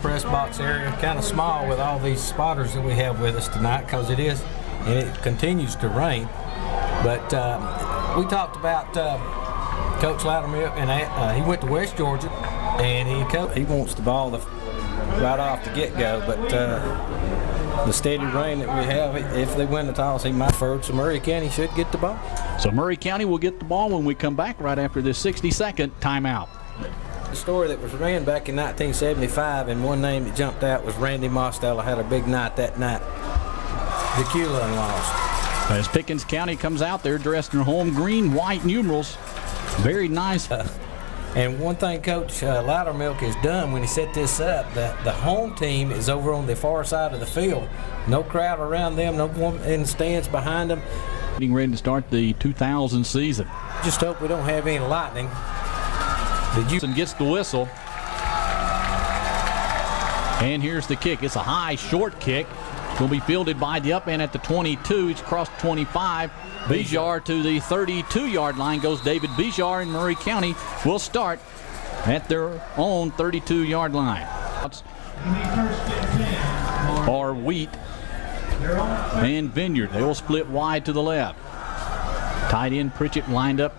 press box area, kind of small with all these spotters that we have with us tonight, because it is, and it continues to rain. But we talked about Coach Loudermilk, and he went to West Georgia, and he wants the ball right off the get-go. But the steady rain that we have, if they win the toss, he might prefer, so Murray County should get the ball. So Murray County will get the ball when we come back right after this 60-second timeout. The story that was ran back in 1975, and one name that jumped out was Randy Mostella. Had a big night that night. The Culin lost. As Pickens County comes out there dressed in home green, white numerals. Very nice. And one thing Coach Loudermilk has done when he set this up, the home team is over on the far side of the field. No crowd around them, no one in the stands behind them. Getting ready to start the 2000 season. Just hope we don't have any lightning. And gets the whistle. And here's the kick. It's a high, short kick. Will be fielded by the up end at the 22. He's crossed 25. Bijar to the 32-yard line goes David Bijar, and Murray County will start at their own 32-yard line. Or Wheat and Vineyard. They will split wide to the left. Tight end Pritchett lined up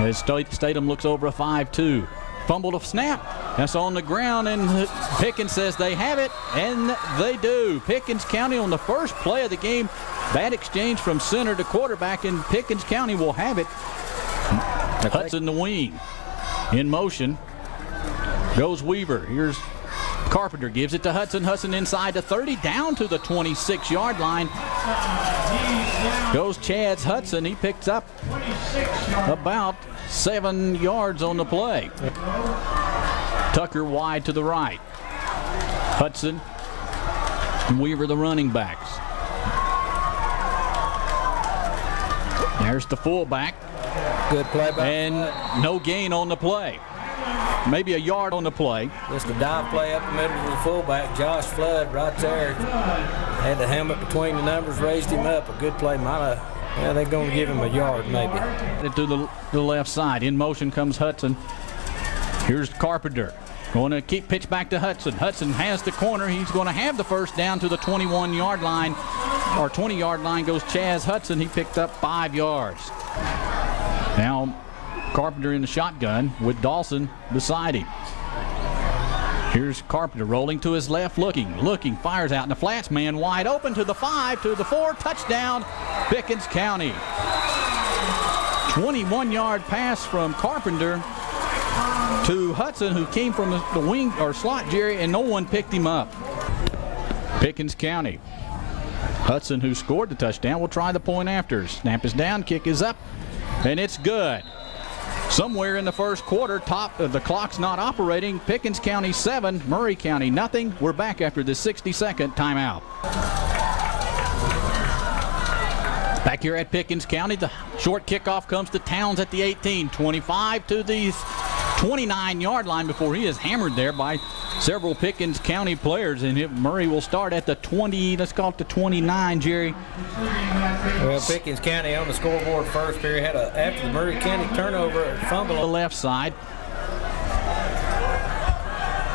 as Statham looks over a 5-2. Fumbled a snap. That's on the ground, and Pickens says they have it, and they do. Pickens County on the first play of the game. Bad exchange from center to quarterback, and Pickens County will have it. Hudson the wing. In motion goes Weaver. Here's Carpenter, gives it to Hudson. Hudson inside the 30, down to the 26-yard line. Goes Chaz Hudson. He picks up about 7 yards on the play. Tucker wide to the right. Hudson and Weaver the running backs. There's the fullback. Good play by and no gain on the play. Maybe a yard on the play. Just a dive play up the middle of the fullback. Josh Flood right there. Had the helmet between the numbers, raised him up. A good play. Yeah, they're going to give him a yard maybe. To the left side. In motion comes Hudson. Here's Carpenter. Going to keep pitch back to Hudson. Hudson has the corner. He's going to have the first down to the 21-yard line. Or 20-yard line goes Chaz Hudson. He picked up 5 yards. Now Carpenter in the shotgun with Dawson beside him. Here's Carpenter rolling to his left, looking, fires out in the flats, man wide open to the 5, to the 4, touchdown, Pickens County. 21-yard pass from Carpenter to Hudson, who came from the wing or slot, Jerry, and no one picked him up. Pickens County. Hudson, who scored the touchdown, will try the point after. Snap is down, kick is up, and it's good. Somewhere in the first quarter, the clock's not operating. Pickens County 7, Murray County nothing. We're back after the 60-second timeout. Back here at Pickens County, the short kickoff comes to Towns at the 18. 25 to the 29-yard line before he is hammered there by several Pickens County players, and Murray will start at the 20, let's call it the 29, Jerry. Well, Pickens County on the scoreboard first period had after the Murray County turnover, a fumble on the left side.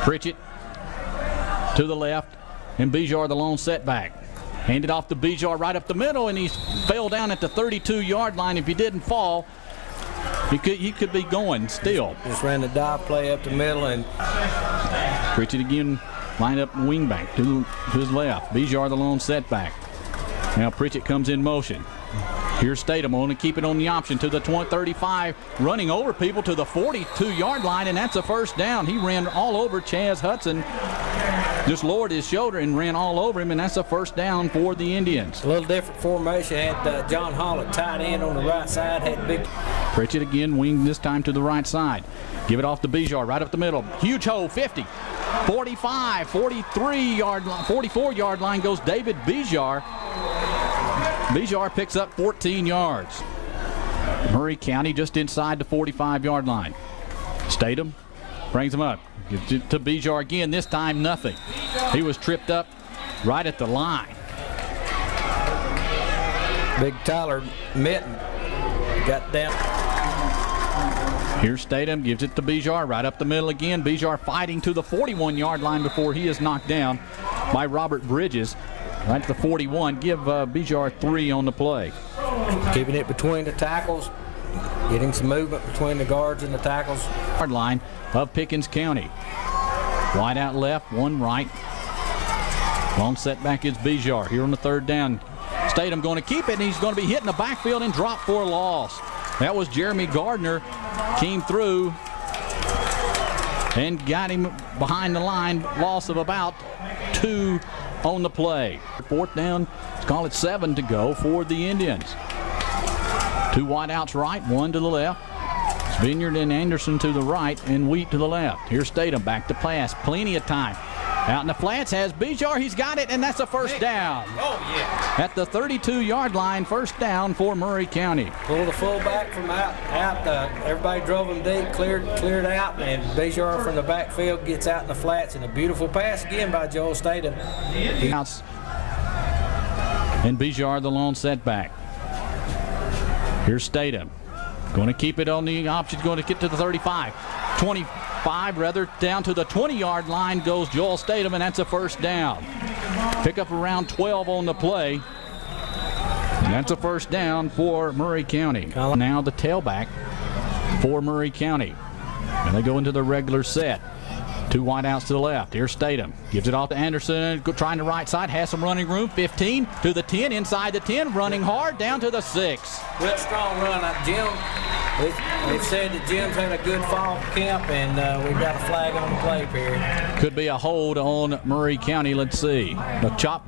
Pritchett to the left, and Bijar the lone setback. Handed off to Bijar right up the middle, and he fell down at the 32-yard line. If he didn't fall, he could be going still. Just ran the dive play up the middle, and Pritchett again lined up wing back to his left. Bijar the lone setback. Now Pritchett comes in motion. Here's Statham on to keep it on the option to the 35, running over people to the 42-yard line, and that's a first down. He ran all over Chaz Hudson. Just lowered his shoulder and ran all over him, and that's a first down for the Indians. A little different formation. Had John Hall at tight end on the right side. Had big. Pritchett again, wing this time to the right side. Give it off to Bijar right up the middle. Huge hole, 50, 45, 43-yard line, 44-yard line goes David Bijar. Bijar picks up 14 yards. Murray County just inside the 45-yard line. Statham brings him up. Gives it to Bijar again. This time nothing. He was tripped up right at the line. Big Tyler Mitten got down. Here's Statham, gives it to Bijar, right up the middle again. Bijar fighting to the 41-yard line before he is knocked down by Robert Bridges. Right to the 41, give Bijar 3 on the play. Keeping it between the tackles, getting some movement between the guards and the tackles. Yard line of Pickens County. Wide out left, one right. Long setback is Bijar here on the 3rd down. Statham going to keep it, and he's going to be hit in the backfield and drop for a loss. That was Jeremy Gardner, came through and got him behind the line. Loss of about 2 on the play. 4th down, let's call it 7 to go for the Indians. 2 wideouts right, 1 to the left. It's Vineyard and Anderson to the right and Wheat to the left. Here's Statham back to pass, plenty of time. Out in the flats has Bijar, he's got it, and that's a first down. Oh, yeah. At the 32-yard line, first down for Murray County. Pull the fullback from out. Everybody drove him deep, cleared out, and Bijar from the backfield gets out in the flats, and a beautiful pass again by Joel Statham. And Bijar the lone setback. Here's Statham. Going to keep it on the option, going to get to the 35. 25 rather, down to the 20-yard line goes Joel Statham, and that's a first down. Pick up around 12 on the play. And that's a first down for Murray County. Now the tailback for Murray County. And they go into the regular set. 2 wideouts to the left. Here's Statham. Gives it off to Anderson. Trying the right side. Has some running room. 15 to the 10. Inside the 10. Running hard. Down to the 6. Good strong run. Jim, they've said that Jim's had a good fall camp, and we've got a flag on the play period. Could be a hold on Murray County. Let's see. The chop.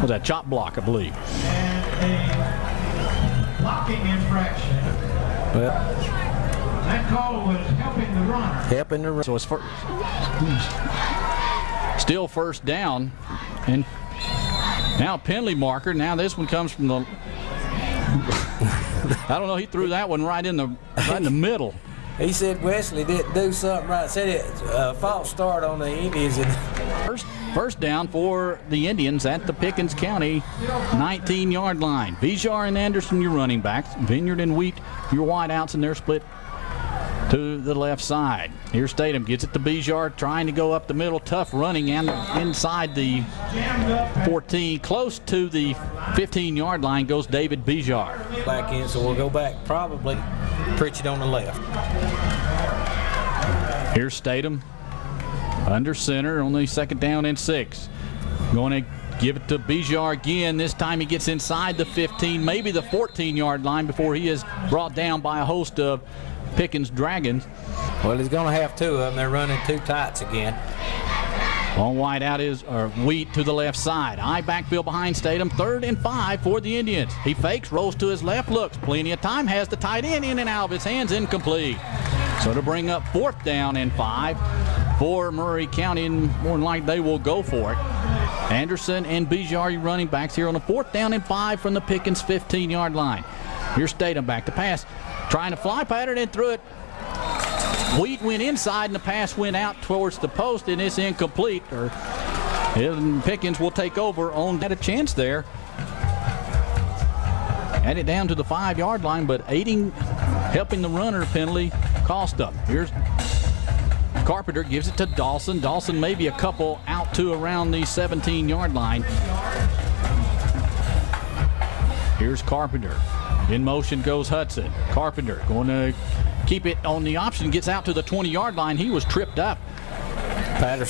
Was that chop block, I believe. Blocking infraction. Well, that call was helping the runner. helping the run. So it's still first down, and now penalty marker. Now this one comes from the I don't know, he threw that one right in the middle. He said Wesley didn't do something right. Said it's a false start on the Indians. First down for the Indians at the Pickens County 19-yard line. Bijar and Anderson, your running backs. Vineyard and Wheat, your wideouts, and they're split to the left side. Here's Statham, gets it to Bijar, trying to go up the middle. Tough running and inside the 14, close to the 15-yard line goes David Bijar. Back in, so we'll go back probably Pritchett on the left. Here's Statham under center on the 2nd down and 6. Going to give it to Bijar again. This time he gets inside the 15, maybe the 14-yard line before he is brought down by a host of Pickens Dragons. Well, he's going to have 2 of them. They're running 2 tights again. Long wide out is Wheat to the left side. Eye backfield behind Statham. 3rd and 5 for the Indians. He fakes, rolls to his left, looks. Plenty of time, has the tight end in and out of his hands, incomplete. So to bring up 4th down and 5 for Murray County, and more than likely they will go for it. Anderson and Bijar, your running backs here on the 4th down and 5 from the Pickens 15-yard line. Here's Statham back to pass. Trying to fly pattern and threw it. Wheat went inside and the pass went out towards the post, and it's incomplete. Pickens will take over on had a chance there. Had it down to the 5-yard line, but helping the runner penalty cost them. Here's Carpenter, gives it to Dawson. Dawson maybe a couple out to around the 17-yard line. Here's Carpenter. In motion goes Hudson. Carpenter going to keep it on the option, gets out to the 20-yard line. He was tripped up.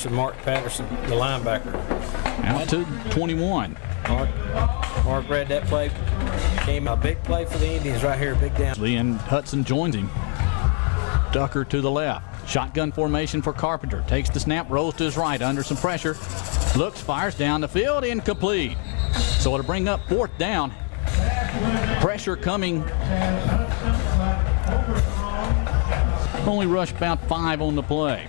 Mark Patterson, the linebacker. Out to 21. Mark read that play. Came a big play for the Indians right here, big down. And Hudson joins him. Ducker to the left. Shotgun formation for Carpenter. Takes the snap, rolls to his right under some pressure. Looks, fires down the field, incomplete. So it'll bring up 4th down. Pressure coming. Only rushed about 5 on the play.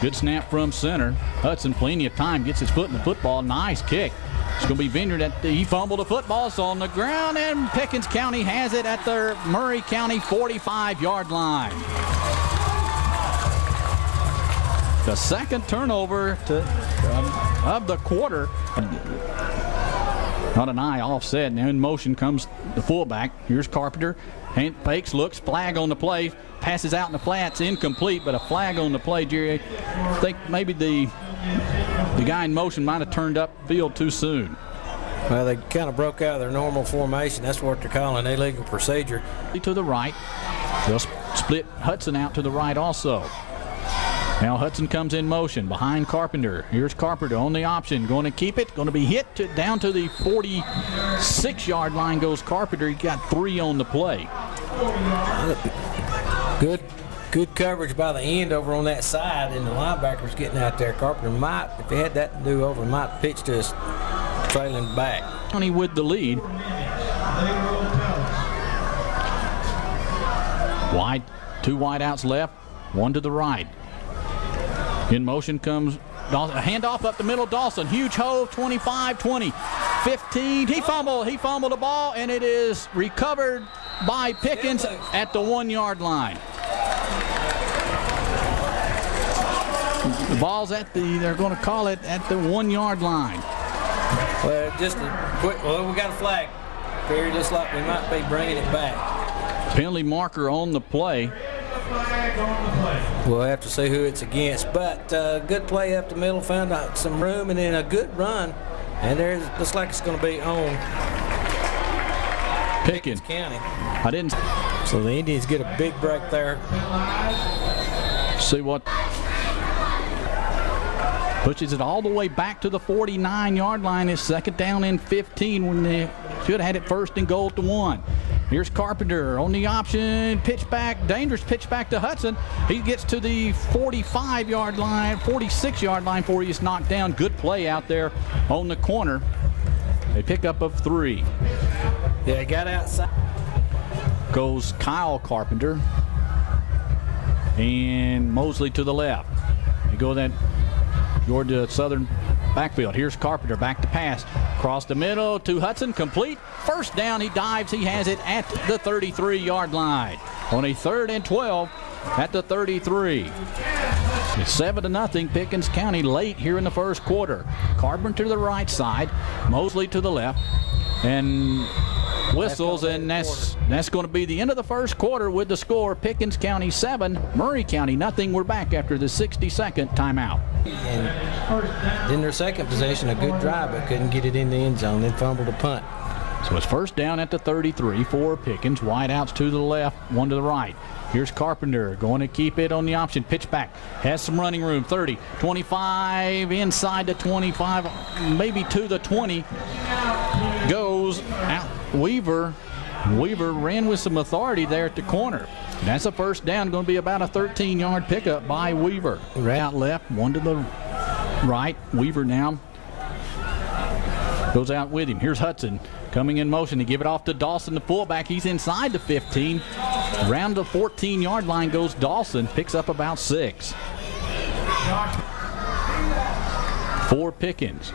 Good snap from center. Hudson, plenty of time, gets his foot in the football. Nice kick. It's going to be Vineyard. He fumbled the football. It's on the ground, and Pickens County has it at their Murray County 45-yard line. The 2nd turnover of the quarter. Not an eye offset. Now in motion comes the fullback. Here's Carpenter. And fakes, looks, flag on the play, passes out in the flats, incomplete, but a flag on the play, Jerry. I think maybe the guy in motion might have turned up field too soon. Well, they kind of broke out of their normal formation. That's what they're calling illegal procedure. To the right. They'll split Hudson out to the right also. Now Hudson comes in motion behind Carpenter. Here's Carpenter on the option. Going to keep it. Going to be hit down to the 46-yard line goes Carpenter. He got 3 on the play. Good coverage by the end over on that side, and the linebacker's getting out there. Carpenter might, if he had that to do over, might pitch to us trailing back. County with the lead. Wide, 2 wide outs left, 1 to the right. In motion comes Dawson. A handoff up the middle. Dawson, huge hole, 25, 20, 15. He fumbled the ball, and it is recovered by Pickens at the 1-yard line. The ball's they're going to call it at the 1-yard line. Well, just a quick, we got a flag. Very just like we might be bringing it back. Penalty marker on the play. We'll have to see who it's against, but good play up the middle, found out some room, and then a good run, and looks like it's going to be on Pickens County. So the Indians get a big break there. See what pushes it all the way back to the 49-yard line. Is second down and 15 when they should have had it first and goal at the 1. Here's Carpenter on the option, pitch back, dangerous pitch back to Hudson. He gets to the 45-yard line, 46-yard line before he's knocked down. Good play out there on the corner. A pickup of 3. Yeah, he got outside. Goes Kyle Carpenter and Mosley to the left. You go that Georgia Southern backfield. Here's Carpenter back to pass. Across the middle to Hudson. Complete. First down. He dives. He has it at the 33-yard line. On a 3rd and 12 at the 33. It's 7-0 Pickens County late here in the first quarter. Carpenter to the right side. Mosley to the left. And whistles, and that's going to be the end of the first quarter with the score Pickens County 7, Murray County nothing. We're back after the 60-second timeout. And in their second possession, a good drive, but couldn't get it in the end zone, then fumbled a punt. So it's first down at the 33 for Pickens. Wide outs to the left, 1 to the right. Here's Carpenter going to keep it on the option. Pitch back. Has some running room. 30, 25, inside the 25, maybe to the 20. Goes out. Weaver ran with some authority there at the corner. That's a first down. Going to be about a 13-yard pickup by Weaver. Right out left, 1 to the right. Weaver now goes out with him. Here's Hudson coming in motion to give it off to Dawson, the fullback. He's inside the 15. Around the 14-yard line goes Dawson. Picks up about 6. For Pickens.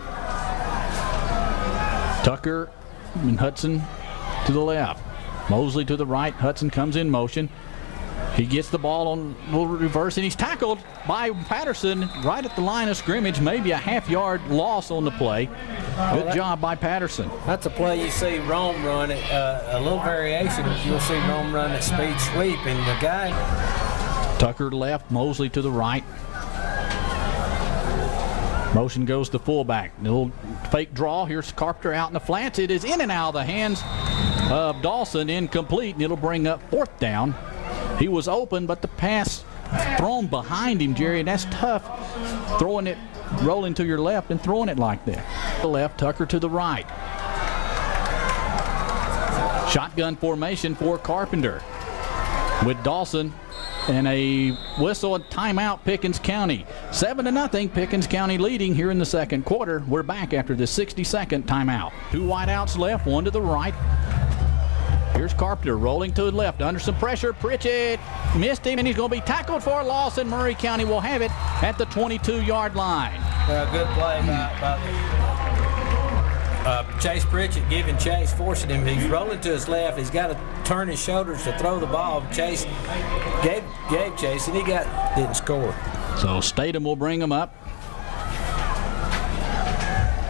Tucker and Hudson to the left. Mosley to the right. Hudson comes in motion. He gets the ball on little reverse, and he's tackled by Patterson right at the line of scrimmage. Maybe a half-yard loss on the play. Good job by Patterson. That's a play you see Rome run it. A little variation. You'll see Rome run at speed sweep, and the guy. Tucker left, Mosley to the right. Motion goes to fullback. Little fake draw. Here's Carpenter out in the flats. It is in and out of the hands of Dawson, incomplete, and it'll bring up 4th down. He was open, but the pass thrown behind him, Jerry, and that's tough. Throwing it, rolling to your left and throwing it like that. The left, Tucker to the right. Shotgun formation for Carpenter with Dawson. And a whistle and timeout, Pickens County. 7-0, Pickens County leading here in the second quarter. We're back after the 60-second timeout. 2 wideouts left, 1 to the right. Here's Carpenter rolling to the left under some pressure. Pritchett missed him, and he's going to be tackled for a loss, and Murray County will have it at the 22-yard line. Good play by Chase Pritchett, giving Chase, forcing him. He's rolling to his left. He's got to turn his shoulders to throw the ball. Chase gave Chase, and he didn't score. So Statham will bring him up.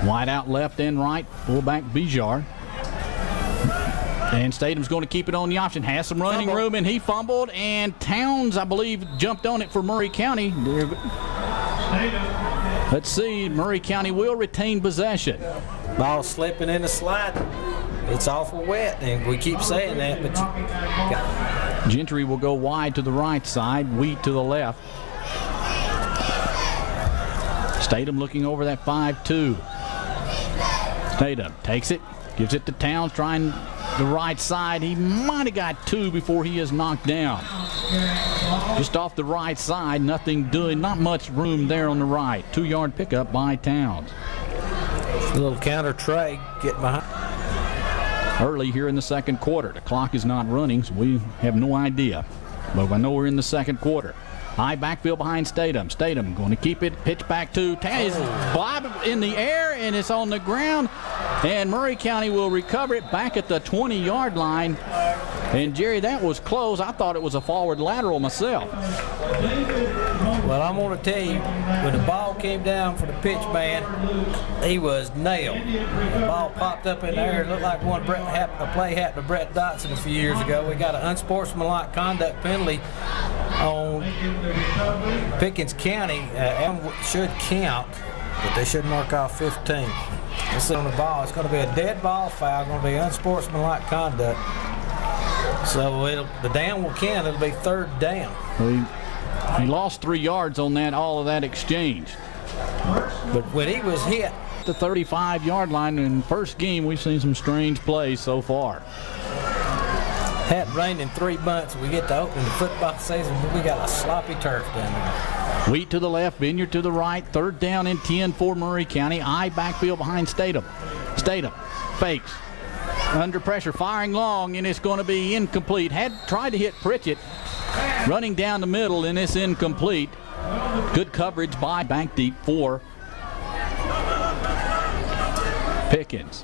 Wide out left and right. Fullback Bijar. And Stathem's going to keep it on the option. Has some running room, and he fumbled. And Towns, I believe, jumped on it for Murray County. Let's see. Murray County will retain possession. Ball slipping in the slide. It's awful wet, and we keep saying that, but Gentry will go wide to the right side, Wheat to the left. Statham looking over that 5-2. Statham takes it, gives it to Towns, trying the right side. He might have got two before he is knocked down. Just off the right side, nothing doing, not much room there on the right. 2-yard pickup by Towns. a little counter tray, get behind. Early here in the second quarter. The clock is not running, so we have no idea. But I know we're in the second quarter. High backfield behind Statham. Statham going to keep it. Pitch back to Taz. Bob in the air, and it's on the ground. And Murray County will recover it back at the 20-yard line. And, Jerry, that was close. I thought it was a forward lateral myself. Well, I'm going to tell you, when the ball came down for the pitch man, he was nailed. The ball popped up in the air. It looked like a play happened to Brett Dotson a few years ago. We got an unsportsmanlike conduct penalty on Pickens County. Should count, but they should mark off 15. Let's see on the ball. It's going to be a dead ball foul. Going to be unsportsmanlike conduct. So the down will count. It'll be third down. He lost 3 yards on that, all of that exchange. But when he was hit, the 35-yard line, in first game, we've seen some strange plays so far. Hadn't rained in 3 months. We get to open the football season, but we got a sloppy turf down there. Wheat to the left, Vineyard to the right. Third down and 10 for Murray County. Eye backfield behind Statham. Statham fakes. Under pressure, firing long, and it's going to be incomplete. Had tried to hit Pritchett. Running down the middle, and it's incomplete. Good coverage by Bank Deep for Pickens.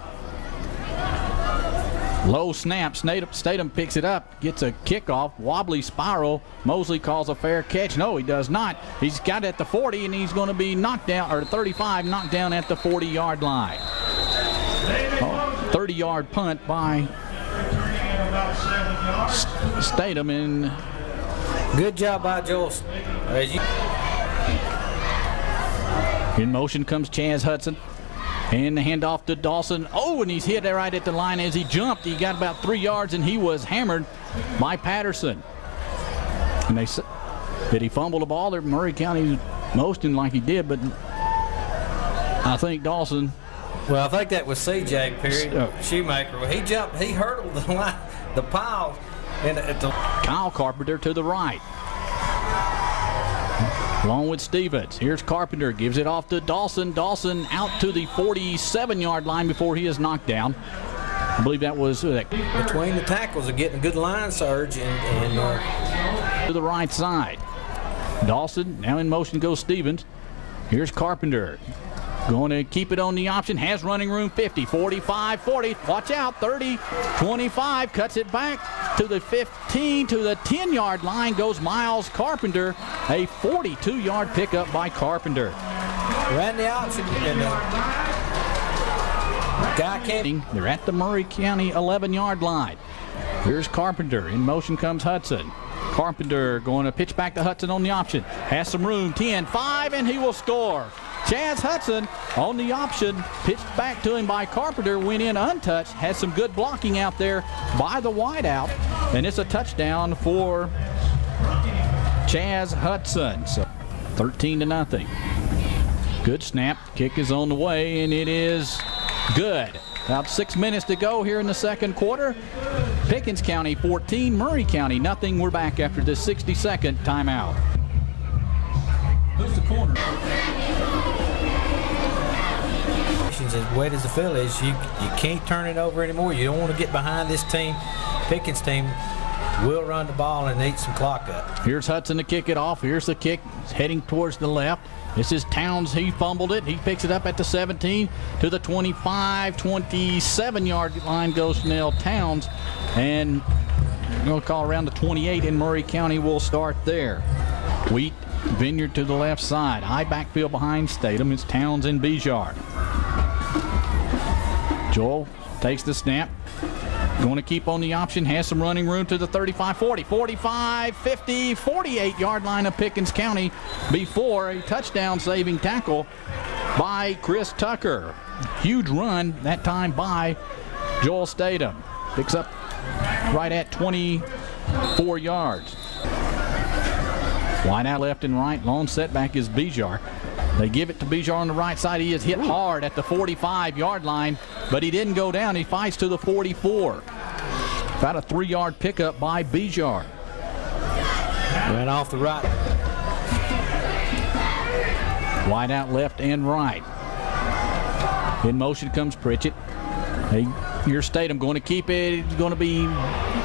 Low snap. Statham picks it up, gets a kickoff. Wobbly spiral. Mosley calls a fair catch. No, he does not. He's got it at the 40, and he's going to be knocked down, or 35, knocked down at the 40-yard line. 30-yard punt by Statham. And good job by Joel. In motion comes Chaz Hudson. And the handoff to Dawson. Oh, and he's hit right at the line as he jumped. He got about 3 yards, and he was hammered by Patterson. And they said, did he fumble the ball? There, Murray County motioning like he did, but I think Dawson. Well, I think that was C.J. Shoemaker. He jumped. He hurdled the line, the pile. Kyle Carpenter to the right. Along with Stevens. Here's Carpenter. Gives it off to Dawson. Dawson out to the 47-yard line before he is knocked down. I believe that was between the tackles of getting a good line surge and to the right side. Dawson. Now in motion goes Stevens. Here's Carpenter. Going to keep it on the option. Has running room. 50, 45, 40. Watch out. 30, 25. Cuts it back to the 15, to the 10-yard line goes Miles Carpenter. A 42-yard pickup by Carpenter. Ran the option. And guy came. They're at the Murray County 11-yard line. Here's Carpenter. In motion comes Hudson. Carpenter going to pitch back to Hudson on the option. Has some room. 10, 5, and he will score. Chaz Hudson on the option, pitched back to him by Carpenter, went in untouched, had some good blocking out there by the wideout, and it's a touchdown for Chaz Hudson. So 13-0. Good snap, kick is on the way, and it is good. About 6 minutes to go here in the second quarter. Pickens County 14, Murray County nothing. We're back after this 60-second timeout. Who's the corner? As wet as the field is, you can't turn it over anymore. You don't want to get behind this team. Pickens team will run the ball and eat some clock up. Here's Hudson to kick it off. Here's the kick. It's heading towards the left. This is Towns. He fumbled it. He picks it up at the 17 to the 25, 27-yard line goes Nell Towns. And we'll call around the 28, and Murray County will start there. Wheat, Vineyard to the left side. High backfield behind Statham. It's Towns and Bijard. Joel takes the snap. Going to keep on the option, has some running room to the 35, 40, 45, 50, 48-yard line of Pickens County before a touchdown-saving tackle by Chris Tucker. Huge run that time by Joel Statham. Picks up right at 24 yards. Wide out left and right. Long setback is Bijar. They give it to Bijar on the right side. He is hit hard at the 45-yard line, but he didn't go down. He fights to the 44. About a 3-yard pickup by Bijar. Ran off the right. Wide out left and right. In motion comes Pritchett. Here's Statham going to keep it. He's going to be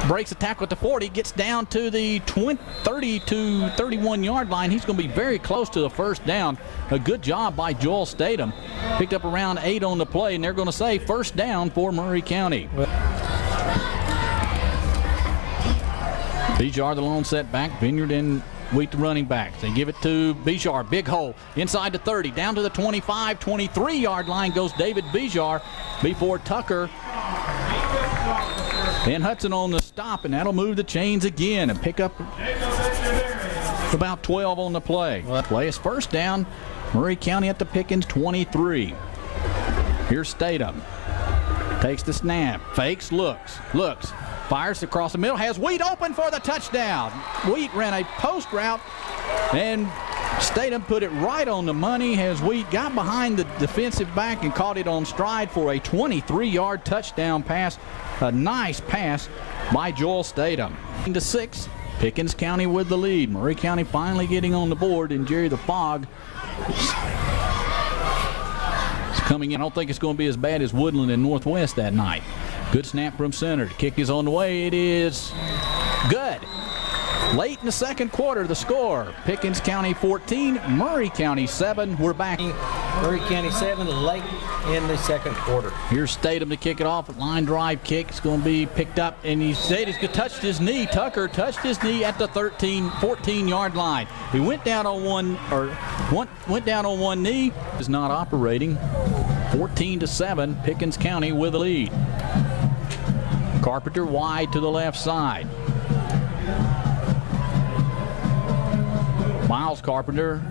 breaks the tackle at the 40, gets down to the 30 to 31-yard line. He's going to be very close to the first down. A good job by Joel Statham. Picked up around 8 on the play, and they're going to say first down for Murray County. Bijar the lone setback. Vineyard and Wheat the running backs. They give it to Bijar. Big hole inside the 30. Down to the 25, 23-yard line goes David Bijar before Tucker and Hudson on the stop, and that'll move the chains again and pick up about 12 on the play. Play is first down. Murray County at the Pickens 23. Here's Statham. Takes the snap. Fakes, looks. Fires across the middle, has Wheat open for the touchdown. Wheat ran a post route, and Statham put it right on the money as Wheat got behind the defensive back and caught it on stride for a 23-yard touchdown pass. A nice pass by Joel Statham. 9-6, Pickens County with the lead. Murray County finally getting on the board, and Jerry the Fog is coming in. I don't think it's going to be as bad as Woodland and Northwest that night. Good snap from center. The kick is on the way. It is good. Late in the second quarter, the score. Pickens County 14, Murray County 7. We're back. Murray County 7 late in the second quarter. Here's Statham to kick it off. Line drive kick. It's going to be picked up, and he said he's touched his knee. Tucker touched his knee at the 14-yard line. He went down on one knee. Is not operating. 14-7, Pickens County with the lead. Carpenter wide to the left side. Miles Carpenter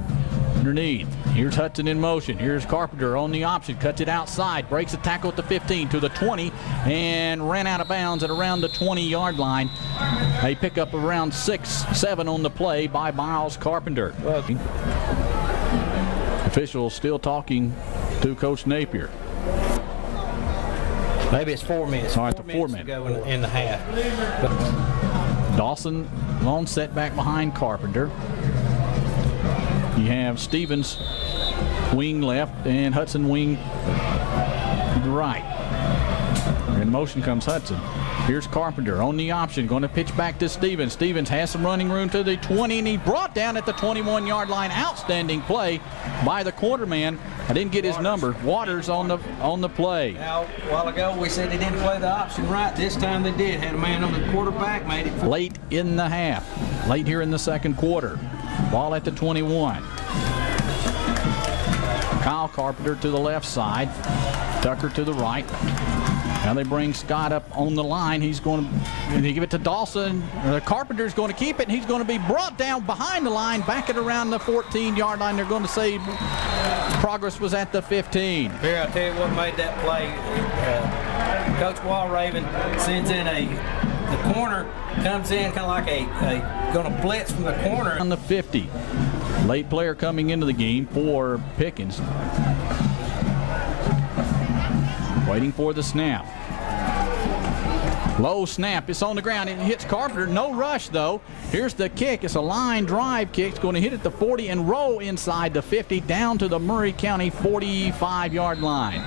underneath. Here's Hudson in motion. Here's Carpenter on the option. Cuts it outside. Breaks the tackle at the 15 to the 20 and ran out of bounds at around the 20-yard line. A pickup around 6-7 on the play by Miles Carpenter. Officials still talking to Coach Napier. Maybe it's 4 minutes. All right, the 4 minutes to go in the half. Dawson, long setback behind Carpenter. You have Stevens wing left and Hudson wing right. In motion comes Hudson. Here's Carpenter on the option, going to pitch back to Stevens. Stevens has some running room to the 20, and he brought down at the 21-yard line. Outstanding play by the quarterman. I didn't get his number. Waters on the play. Now, a while ago we said they didn't play the option right. This time they did. Had a man on the quarterback, made it. Late in the half. Late here in the second quarter. Ball at the 21. Kyle Carpenter to the left side. Tucker to the right. Now they bring Scott up on the line. He's going to give it to Dawson. Carpenter's going to keep it, and he's going to be brought down behind the line, back at around the 14-yard line. They're going to say progress was at the 15. Here, I'll tell you what made that play. Coach Walraven sends in the corner, comes in kind of like going to blitz from the corner. On the 50. Late player coming into the game for Pickens. Waiting for the snap. Low snap. It's on the ground. It hits Carpenter. No rush, though. Here's the kick. It's a line drive kick. It's going to hit at the 40 and roll inside the 50 down to the Murray County 45-yard line.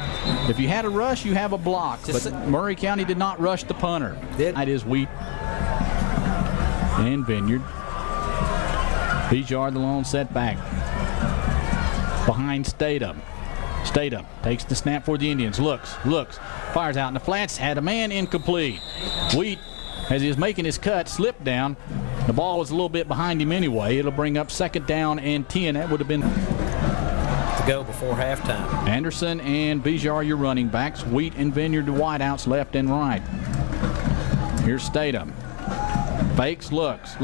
If you had a rush, you have a block. But Murray County did not rush the punter. That is Wheat and Vineyard. Bijar the lone setback. Behind Statham. Statham takes the snap for the Indians. Looks, fires out in the flats. Had a man incomplete. Wheat, as he was making his cut, slipped down. The ball was a little bit behind him anyway. It'll bring up second down and 10. That would have been to go before halftime. Anderson and Bijar, your running backs. Wheat and Vineyard, the wideouts, left and right. Here's Statham. Fakes, looks,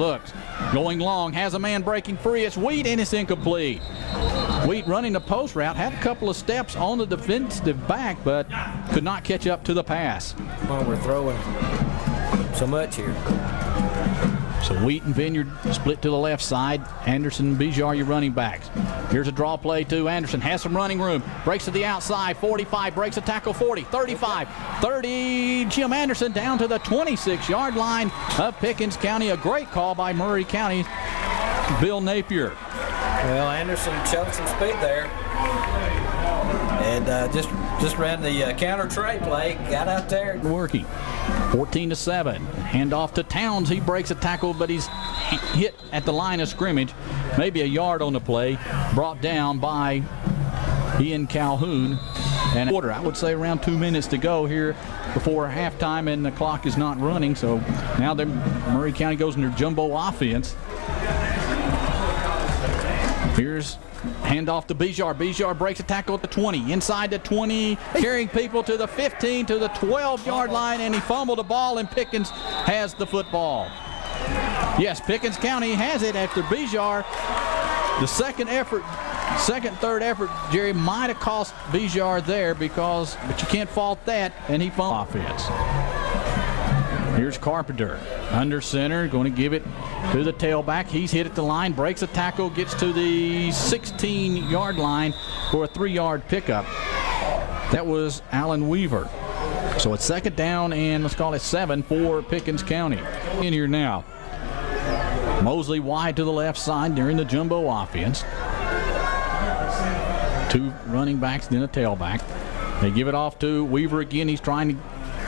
going long, has a man breaking free. It's Wheat, and it's incomplete. Wheat running the post route, had a couple of steps on the defensive back, but could not catch up to the pass. Well, we're throwing so much here. So Wheat and Vineyard split to the left side. Anderson and Bijar, your running backs. Here's a draw play to Anderson. Has some running room. Breaks to the outside. 45. Breaks a tackle. 40. 35. 30. Jim Anderson down to the 26-yard line of Pickens County. A great call by Murray County. Bill Napier. Well, Anderson showed some speed there. And just ran the counter tray play. Got out there. Working. 14-7. Hand off to Towns. He breaks a tackle, but he's hit at the line of scrimmage. Maybe a yard on the play. Brought down by Ian Calhoun. And a quarter, I would say around 2 minutes to go here before halftime, and the clock is not running. So now Murray County goes in their jumbo offense. Here's handoff to Bijar. Bijar breaks a tackle at the 20. Inside the 20, carrying people to the 15, to the 12-yard line, and he fumbled the ball, and Pickens has the football. Yes, Pickens County has it after Bijar. The third effort, Jerry, might have cost Bijar there but you can't fault that, and he fumbled offense. Here's Carpenter under center, going to give it to the tailback. He's hit at the line, breaks a tackle, gets to the 16-yard line for a 3-yard pickup. That was Alan Weaver. So it's second down and let's call it 7 for Pickens County. In here now. Mosley wide to the left side during the jumbo offense. 2 running backs, then a tailback. They give it off to Weaver again. He's trying to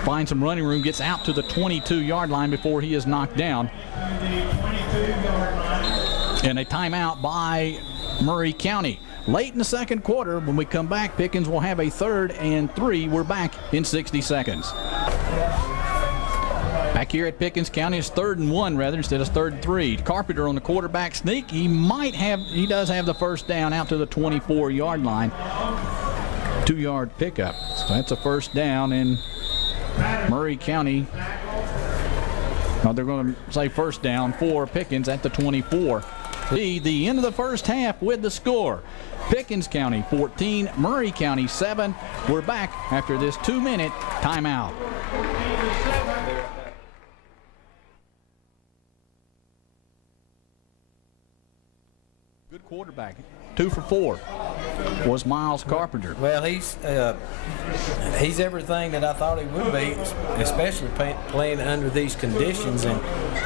find some running room, gets out to the 22-yard line before he is knocked down. And a timeout by Murray County. Late in the second quarter, when we come back, Pickens will have a 3rd and 3. We're back in 60 seconds. Back here at Pickens County, it's 3rd and 1 rather instead of 3rd and 3. Carpenter on the quarterback sneak. He does have the first down out to the 24-yard line. 2-yard pickup. So that's a first down, and Murray County, they're going to say first down for Pickens at the 24. The end of the first half with the score. Pickens County 14, Murray County 7. We're back after this 2-minute timeout. Good quarterback. 2 for 4 was Miles Carpenter. Well, he's everything that I thought he would be, especially playing under these conditions. And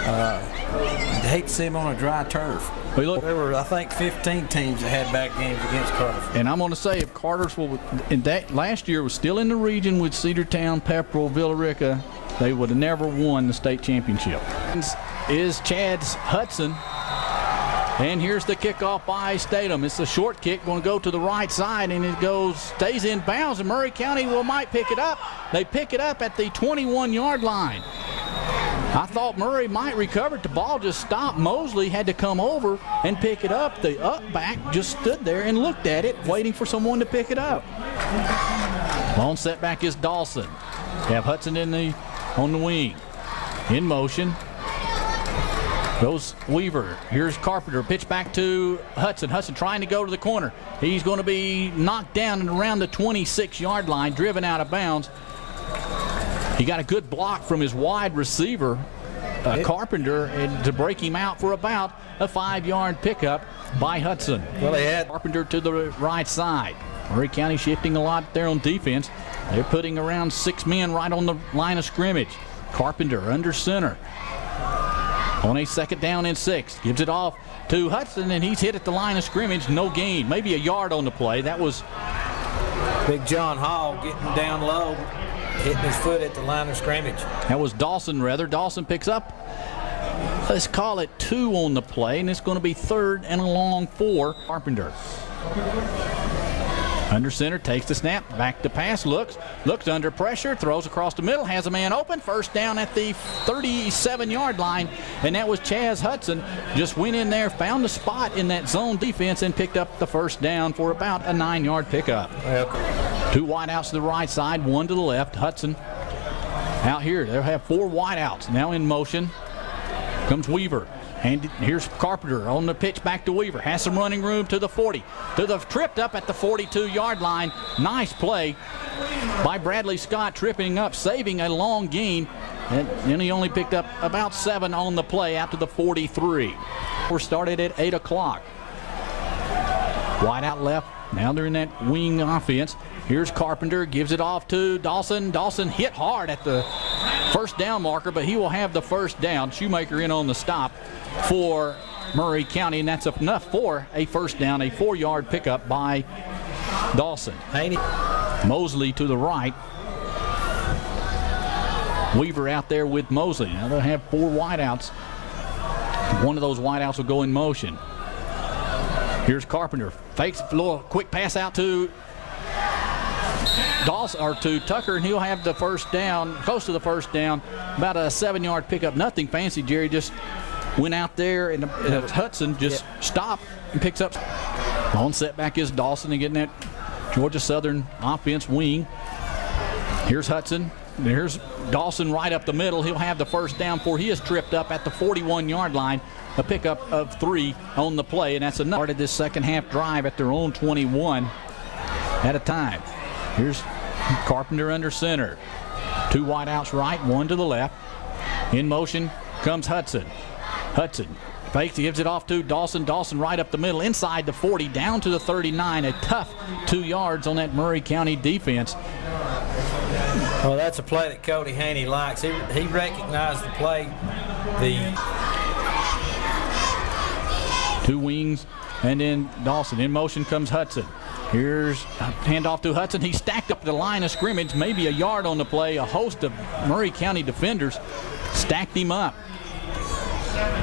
I'd hate to see him on a dry turf. There were, I think, 15 teams that had back games against Cartersville. And I'm going to say, if Cartersville, last year was still in the region with Cedartown, Pepperell, Villarica, they would have never won the state championship. Is Chad Hudson. And here's the kickoff by Statham. It's a short kick, going to go to the right side, and it stays in bounds, and Murray County might pick it up. They pick it up at the 21-yard line. I thought Murray might recover it. The ball just stopped. Mosley had to come over and pick it up. The back just stood there and looked at it, waiting for someone to pick it up. Long setback is Dawson. You have Hudson on the wing. In motion. Goes Weaver. Here's Carpenter. Pitch back to Hudson. Hudson trying to go to the corner. He's going to be knocked down and around the 26-yard line, driven out of bounds. He got a good block from his wide receiver, Carpenter, and to break him out for about a 5-yard pickup by Hudson. Well, they had Carpenter to the right side. Murray County shifting a lot there on defense. They're putting around 6 men right on the line of scrimmage. Carpenter under center. On a second down and 6. Gives it off to Hudson, and he's hit at the line of scrimmage. No gain. Maybe a yard on the play. That was Big John Hall getting down low, hitting his foot at the line of scrimmage. That was Dawson, rather. Dawson picks up, let's call it 2 on the play, and it's going to be 3rd and a long 4. Carpenter. Under center, takes the snap, back to pass, looks under pressure, throws across the middle, has a man open, first down at the 37-yard line, and that was Chaz Hudson. Just went in there, found the spot in that zone defense, and picked up the first down for about a 9-yard pickup. 2 wideouts to the right side, 1 to the left. Hudson Out here, they'll have 4 wideouts. Now in motion comes Weaver. And here's Carpenter on the pitch back to Weaver. Has some running room to the 40. Tripped up at the 42-yard line. Nice play by Bradley Scott, tripping up, saving a long gain. And he only picked up about 7 on the play out to the 43. We're started at 8 o'clock. Wide out left. Now they're in that wing offense. Here's Carpenter, gives it off to Dawson. Dawson hit hard at the first down marker, but he will have the first down. Shoemaker in on the stop for Murray County, and that's enough for a first down, a 4-yard pickup by Dawson. Mosley to the right. Weaver out there with Mosley. Now they'll have 4 wideouts. One of those wideouts will go in motion. Here's Carpenter. Fakes a little quick pass out to Dawson, or to Tucker, and he'll have the first down, close to the first down. About a 7-yard pickup. Nothing fancy. Jerry just went out there, and Hudson just stopped and picks up. On setback is Dawson and getting that Georgia Southern offense wing. Here's Hudson. There's Dawson right up the middle. He'll have the first down for he is tripped up at the 41-yard line. A pickup of 3 on the play, and that's enough. Started this second half drive at their own 21 at a time. Here's Carpenter under center. 2 wideouts right, 1 to the left. In motion comes Hudson. Hudson fakes, he gives it off to Dawson. Dawson right up the middle, inside the 40, down to the 39. A tough 2 yards on that Murray County defense. Well, that's a play that Cody Haney likes. He recognized the play. The 2 wings, and then Dawson. In motion comes Hudson. Here's a handoff to Hudson. He stacked up the line of scrimmage, maybe a yard on the play. A host of Murray County defenders stacked him up.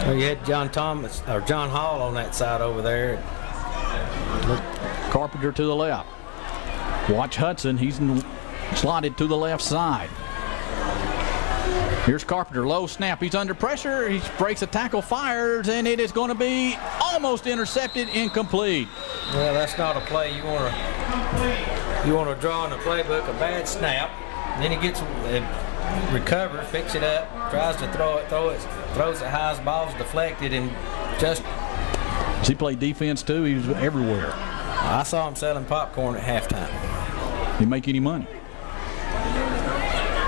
Well, you had John Hall on that side over there. Carpenter to the left. Watch Hudson. He's slotted to the left side. Here's Carpenter, low snap. He's under pressure. He breaks a tackle, fires, and it is going to be almost intercepted, incomplete. Well, that's not a play you want to draw in the playbook. A bad snap. Then he gets recover, fix it up, tries to throw it, throws it high as ball's deflected, and just. Does he play defense too? He was everywhere. I saw him selling popcorn at halftime. Didn't make any money.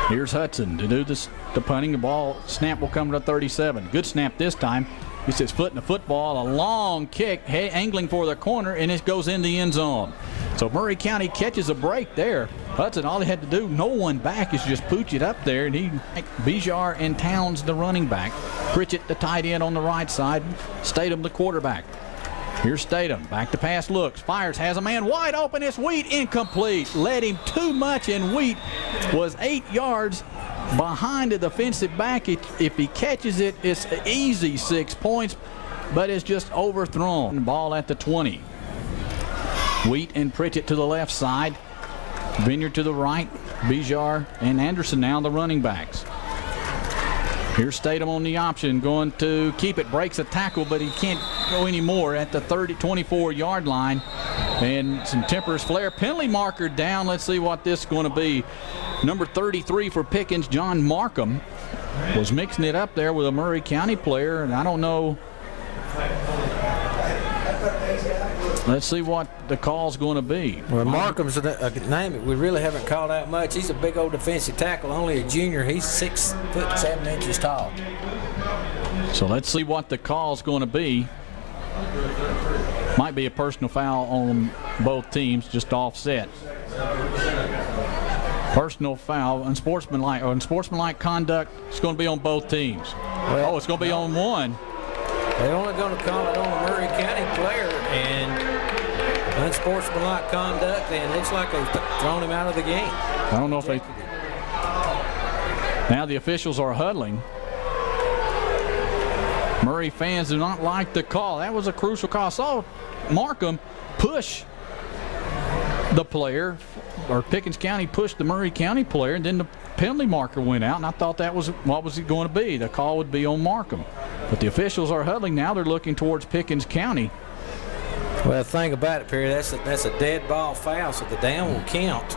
Here's Hudson to do this. The punting, the ball snap will come to 37. Good snap this time. He sits foot in the football, a long kick, angling for the corner, and it goes in the end zone. So Murray County catches a break there. Hudson, all he had to do, no one back, is just pooch it up there, and Bijar and Towns the running back. Pritchett the tight end on the right side. Statham the quarterback. Here's Statham, back to pass, looks, fires, has a man wide open. It's Wheat, incomplete. Led him too much, and Wheat was 8 yards behind the defensive back. If he catches it, it's an easy 6 points, but it's just overthrown. Ball at the 20. Wheat and Pritchett to the left side. Vineyard to the right. Bijar and Anderson now the running backs. Here's Statham on the option, going to keep it, breaks a tackle, but he can't go anymore at the 24-yard line. And some temperance flare. Penalty marker down. Let's see what this is going to be. Number 33 for Pickens, John Markham, was mixing it up there with a Murray County player, and I don't know. Let's see what the call's going to be. Well, Markham's a name that we really haven't called out much. He's a big old defensive tackle, only a junior. He's 6 foot 7 inches tall. So let's see what the call's going to be. Might be a personal foul on both teams, just offset. Personal foul, unsportsmanlike conduct. It's going to be on both teams. Well, it's going to be on one. They're only going to call it on a Murray County player, and unsportsmanlike conduct, and it looks like they've thrown him out of the game. I don't know if they. Now the officials are huddling. Murray fans do not like the call. That was a crucial call. I saw Markham push the player, or Pickens County pushed the Murray County player, and then the penalty marker went out, and I thought that was what was it going to be. The call would be on Markham. But the officials are huddling now. They're looking towards Pickens County. Well, the thing about it, Perry, that's a dead ball foul, so the down will count.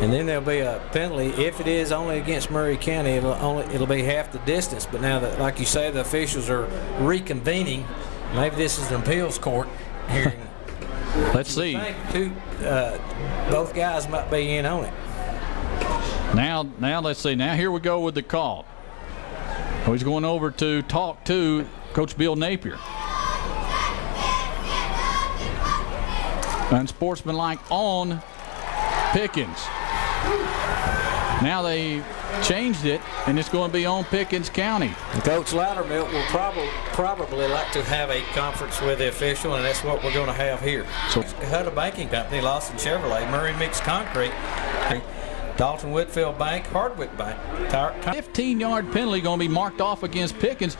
And then there'll be a penalty. If it is only against Murray County, it'll be half the distance. But now that, like you say, the officials are reconvening, maybe this is an appeals court hearing. Let's see. I think both guys might be in on it. Now let's see. Now here we go with the call. He's going over to talk to Coach Bill Napier. Unsportsmanlike on Pickens. Now they changed it, and it's going to be on Pickens County. And Coach Loudermilk will probably like to have a conference with the official, and that's what we're going to have here. So Huddle Banking Company, Lawson Chevrolet, Murray Mixed Concrete, Dalton Whitfield Bank, Hardwick Bank. 15-yard penalty going to be marked off against Pickens.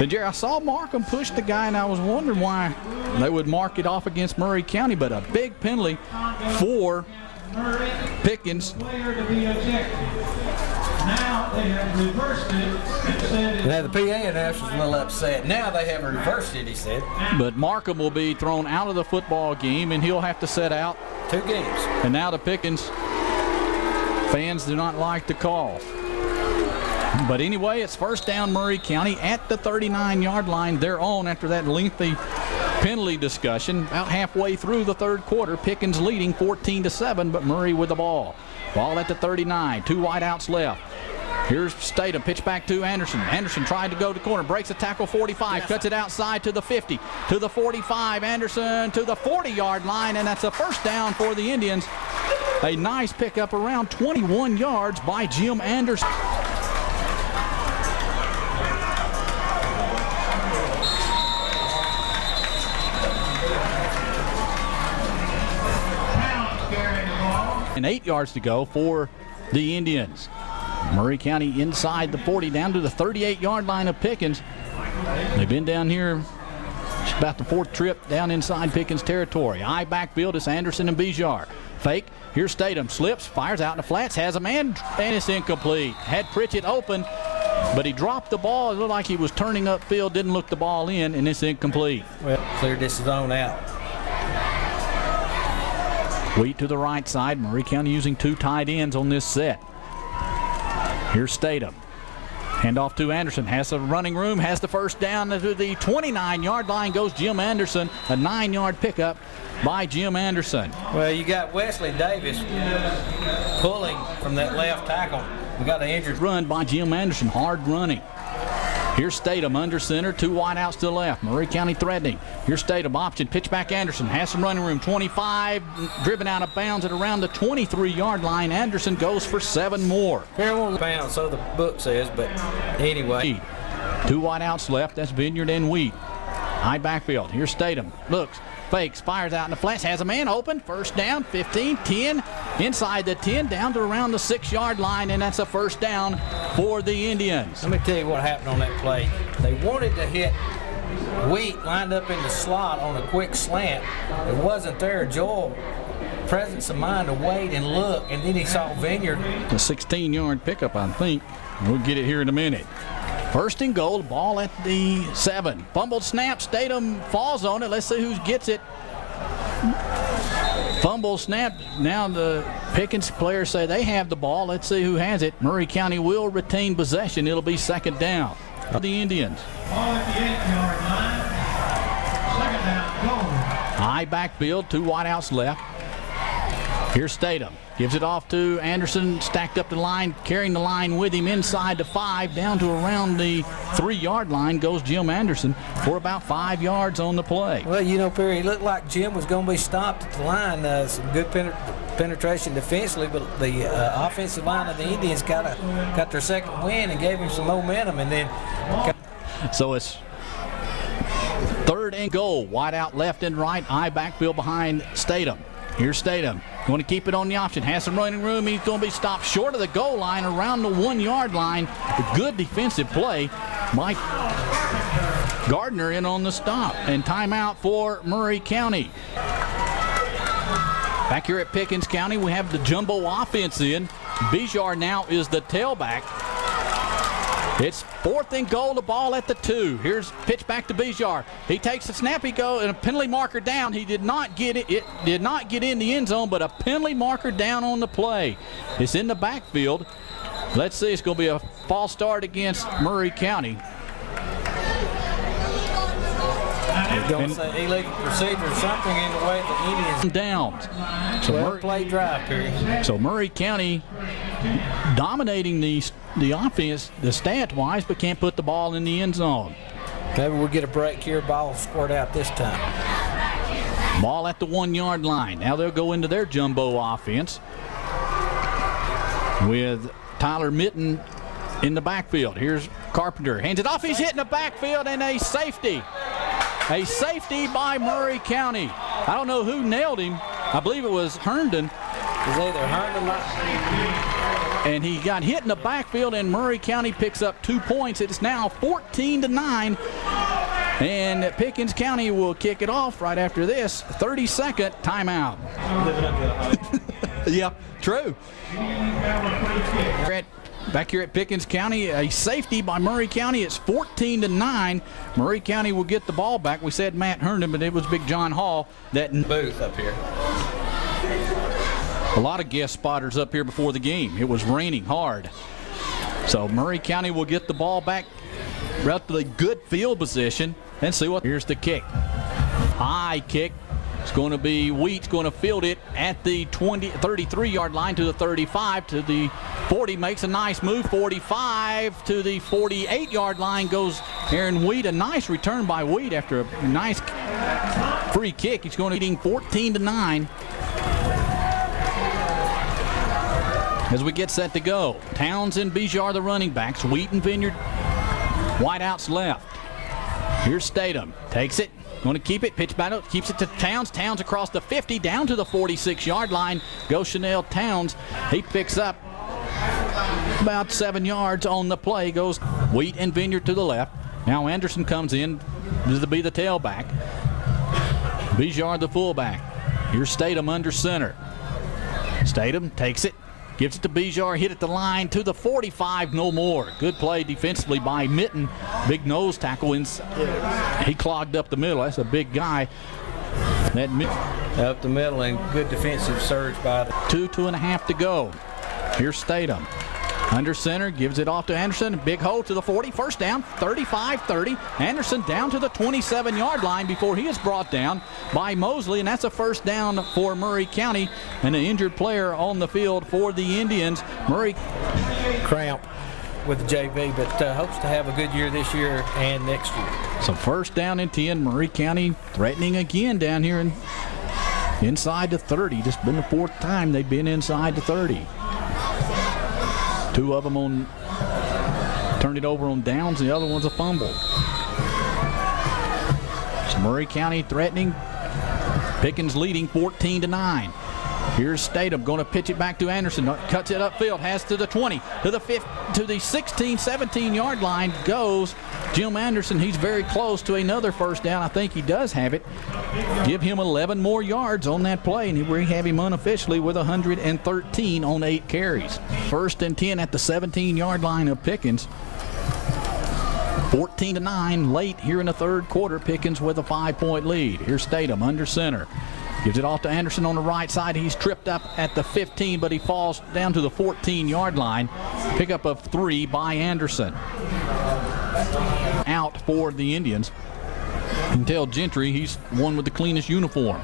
And Jerry, I saw Markham push the guy, and I was wondering why they would mark it off against Murray County, but a big penalty for Pickens. Now they have reversed it and said Now the PA announcer's a little upset. Now they have reversed it, he said. But Markham will be thrown out of the football game, and he'll have to sit out 2 games. And now the Pickens fans do not like the call. But anyway, it's first down Murray County at the 39-yard line. They're on after that lengthy penalty discussion. About halfway through the third quarter, Pickens leading 14-7, but Murray with the ball. Ball at the 39, 2 wideouts left. Here's Statham, pitch back to Anderson. Anderson tried to go to corner, breaks a tackle 45, cuts it outside to the 50, to the 45, Anderson to the 40-yard line, and that's a first down for the Indians. A nice pickup around 21 yards by Jim Anderson. And 8 yards to go for the Indians. Murray County inside the 40 down to the 38-yard line of Pickens. They've been down here. It's about the 4th trip down inside Pickens territory. Eye backfield is Anderson and Bijar. Fake. Here's Statham. Slips, fires out in the flats, has a man, and it's incomplete. Had Pritchett open, but he dropped the ball. It looked like he was turning upfield, didn't look the ball in, and it's incomplete. Well, cleared this zone out. Wheat to the right side. Murray County using 2 tight ends on this set. Here's Statham. Handoff to Anderson. Has the running room. Has the first down to the 29-yard line. Goes Jim Anderson. A 9-yard pickup by Jim Anderson. Well, you got Wesley Davis pulling from that left tackle. We got an injured Run by Jim Anderson. Hard running. Here's Statham under center, 2 wideouts to the left. Murray County threatening. Here's Statham, option, pitch back Anderson. Has some running room, 25, driven out of bounds at around the 23-yard line. Anderson goes for 7 more. Here on the pound, so the book says, but anyway. 2 wideouts left, that's Vineyard and Wheat. High backfield, here's Statham, looks, fakes, fires out in the flats, has a man open, first down, 15, 10, inside the 10, down to around the 6-yard line, and that's a first down for the Indians. Let me tell you what happened on that play. They wanted to hit Wheat lined up in the slot on a quick slant. It wasn't there. Joel, presence of mind to wait and look, and then he saw Vineyard. A 16-yard pickup, I think. We'll get it here in a minute. First and goal, ball at the 7. Fumbled snap, Statham falls on it. Let's see who gets it. Fumble snap. Now the Pickens players say they have the ball. Let's see who has it. Murray County will retain possession. It'll be second down for the Indians. ball at the 8-yard line. Second down, goal. High backfield, 2 wideouts left. Here's Statham. Gives it off to Anderson, stacked up the line, carrying the line with him inside the 5, down to around the 3-yard line goes Jim Anderson for about 5 yards on the play. Well, you know, Perry, it looked like Jim was going to be stopped at the line. Some good penetration defensively, but the offensive line of the Indians got their second win and gave him some momentum, and then. So it's third and goal, wide out left and right, eye backfield behind Statham. Here's Statham, going to keep it on the option, has some running room. He's going to be stopped short of the goal line, around the 1-yard line. A good defensive play. Mike Gardner in on the stop, and timeout for Murray County. Back here at Pickens County, we have the jumbo offense in. Bijar now is the tailback. It's 4th and goal, the ball at the 2. Here's pitch back to Bijar. He takes the snap, he goes, and a penalty marker down. He did not get it. It did not get in the end zone, but a penalty marker down on the play. It's in the backfield. Let's see, it's going to be a false start against Murray County. They're going to say illegal procedure or something in the way the Indians Downs. So 12-play drive period. So Murray County dominating the offense, the stat-wise, but can't put the ball in the end zone. Maybe we'll get a break here. Ball will squirt out this time. Ball at the 1-yard line. Now they'll go into their jumbo offense with Tyler Mitten in the backfield. Here's Carpenter. Hands it off. He's hitting the backfield and a safety. A safety by Murray County. I don't know who nailed him. I believe it was Herndon. It was either Herndon or... And he got hit in the backfield, and Murray County picks up 2 points. It's now 14-9. And Pickens County will kick it off right after this 30-second timeout. Yeah, true. Back here at Pickens County, a safety by Murray County. It's 14-9. Murray County will get the ball back. We said Matt Herndon, but it was Big John Hall that booth up here. A lot of guest spotters up here before the game. It was raining hard. So Murray County will get the ball back. Relatively good field position. And see what. Here's the kick. High kick. It's going to be Wheat's going to field it at the 33-yard line to the 35 to the 40. Makes a nice move. 45 to the 48-yard line goes Aaron Wheat. A nice return by Wheat after a nice free kick. He's going to be 14-9. As we get set to go, Towns and Bijar the running backs. Wheat and Vineyard wideouts left. Here's Statham. Takes it. Going to keep it. Pitch battle. Keeps it to Towns. Towns across the 50 down to the 46-yard line. Goes Chanel Towns. He picks up about 7 yards on the play. Goes Wheat and Vineyard to the left. Now Anderson comes in to be the tailback. Bijar the fullback. Here's Statham under center. Statham takes it. Gives it to Bijar, hit at the line to the 45, no more. Good play defensively by Mitten. Big nose tackle. He clogged up the middle. That's a big guy. Up the middle, and good defensive surge by the... 2.5 to go. Here's Statham. Under center, gives it off to Anderson. Big hole to the 40. First down, 35-30. Anderson down to the 27-yard line before he is brought down by Mosley, and that's a first down for Murray County. And an injured player on the field for the Indians. Murray cramp with the JV, but hopes to have a good year this year and next year. So first down and 10. Murray County threatening again down here inside the 30. Just been the 4th time they've been inside the 30. 2 of them turned it over on downs, the other one's a fumble. So Murray County threatening. Pickens leading 14-9. Here's Statham going to pitch it back to Anderson. Cuts it upfield, has to the 20, to the 5, to the 16, 17-yard line goes Jim Anderson. He's very close to another first down. I think he does have it. Give him 11 more yards on that play, and we have him unofficially with 113 on 8 carries. First and 10 at the 17-yard line of Pickens. 14-9 late here in the 3rd quarter. Pickens with a 5-point lead. Here's Statham under center. Gives it off to Anderson on the right side. He's tripped up at the 15, but he falls down to the 14-yard line. Pickup of 3 by Anderson. Out for the Indians. You can tell Gentry, he's one with the cleanest uniform.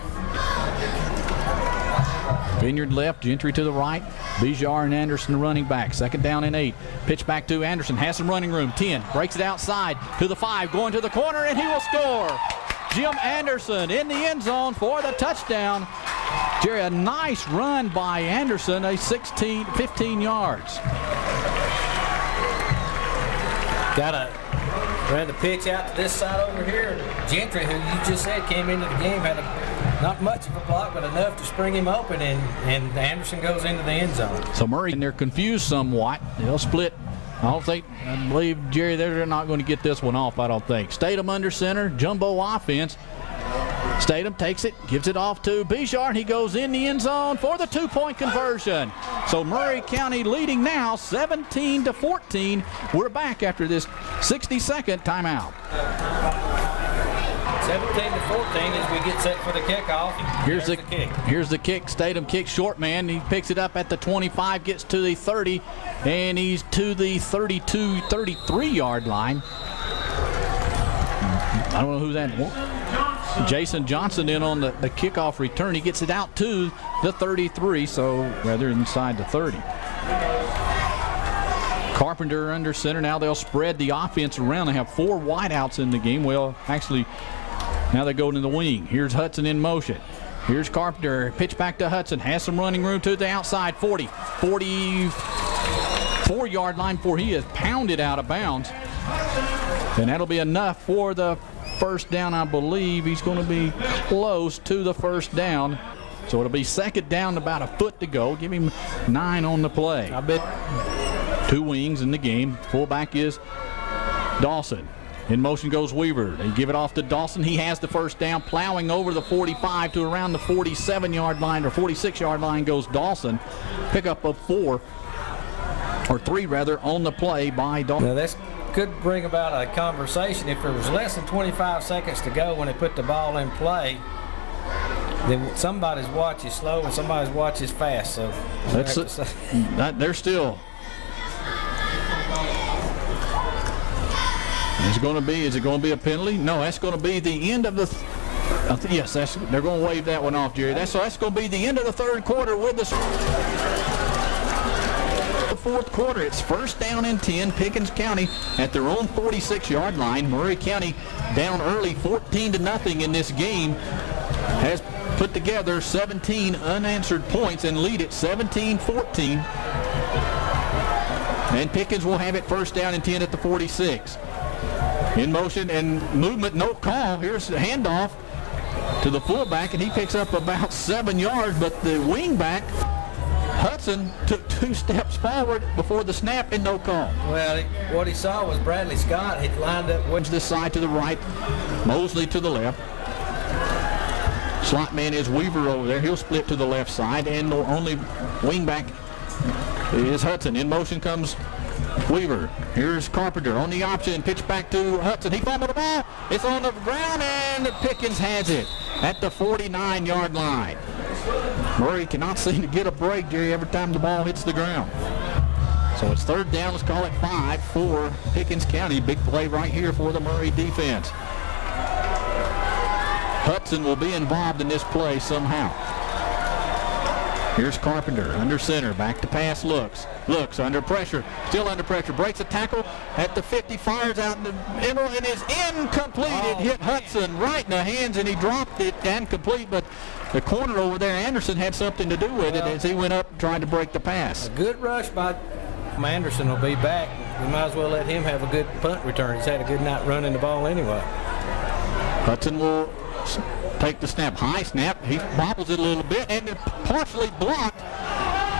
Vineyard left, Gentry to the right. Bijar and Anderson running back. 2nd down and 8. Pitch back to Anderson. Has some running room. 10. Breaks it outside to the 5. Going to the corner, and he will score. Jim Anderson in the end zone for the touchdown. Jerry, a nice run by Anderson, 15 yards. Ran the pitch out to this side over here. Gentry, who you just said came into the game, had not much of a block, but enough to spring him open, and Anderson goes into the end zone. So Murray, and they're confused somewhat. They'll split. I believe, Jerry, they're not going to get this one off, I don't think. Statham under center, jumbo offense. Statham takes it, gives it off to Bichard. He goes in the end zone for the 2-point conversion. So Murray County leading now 17-14. We're back after this 60-second timeout. 17-14 as we get set for the kickoff. Here's the kick. Here's the kick. Statham kicks short man. He picks it up at the 25, gets to the 30, and he's to the 32, 33-yard line. I don't know who that was. Jason Johnson in on the kickoff return. He gets it out to the 33, so rather inside the 30. Carpenter under center. Now they'll spread the offense around. They have 4 wideouts in the game. Well, actually, now they go to the wing. Here's Hudson in motion. Here's Carpenter. Pitch back to Hudson. Has some running room to the outside. 40, 44-yard line before he is pounded out of bounds. And that'll be enough for the first down, I believe. He's going to be close to the first down. So it'll be second down, about a foot to go. Give him 9 on the play. I bet 2 wings in the game. Fullback is Dawson. In motion goes Weaver. They give it off to Dawson. He has the first down, plowing over the 45 to around the 47-yard line, or 46-yard line goes Dawson. Pickup of 3 on the play by Dawson. now this could bring about a conversation. If there was less than 25 seconds to go when they put the ball in play, then somebody's watch is slow and somebody's watch is fast. So They're still. Is it going to be a penalty? No, that's going to be the end of the. Yes, they're going to wave that one off, Jerry. That's going to be the end of the third quarter with the fourth quarter. It's first down and 10. Pickens County at their own 46-yard line. Murray County down early 14-0 in this game. Has put together 17 unanswered points and lead it 17-14. And Pickens will have it first down and 10 at the 46. In motion and movement, no call. Here's the handoff to the fullback, and he picks up about 7 yards, but the wingback, Hudson, took 2 steps forward before the snap and no call. Well, what he saw was Bradley Scott. He lined up with This side to the right, Mosley to the left. Slot man is Weaver over there. He'll split to the left side, and the only wingback is Hudson. In motion comes Weaver. Here's Carpenter on the option. Pitch back to Hudson. He fumbled the ball. It's on the ground, and Pickens has it at the 49-yard line. Murray cannot seem to get a break, Jerry, every time the ball hits the ground. So it's third down. Let's call it 5 for Pickens County. Big play right here for the Murray defense. Hudson will be involved in this play somehow. Here's Carpenter under center, back to pass, looks under pressure, still under pressure, breaks a tackle at the 50, fires out in the middle, and is incomplete. It hit Hudson right in the hands, and he dropped it incomplete, but the corner over there, Anderson, had something to do with it as he went up trying to break the pass. a good rush by Anderson. Will be back. We might as well let him have a good punt return. He's had a good night running the ball anyway. Hudson will take the snap, high snap. He bobbles it a little bit, and it's partially blocked.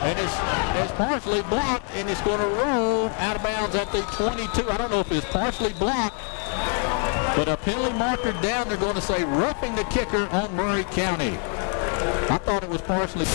And it's partially blocked, and it's going to roll out of bounds at the 22. I don't know if it's partially blocked, but a penalty marker down. They're going to say roughing the kicker on Murray County. I thought it was partially.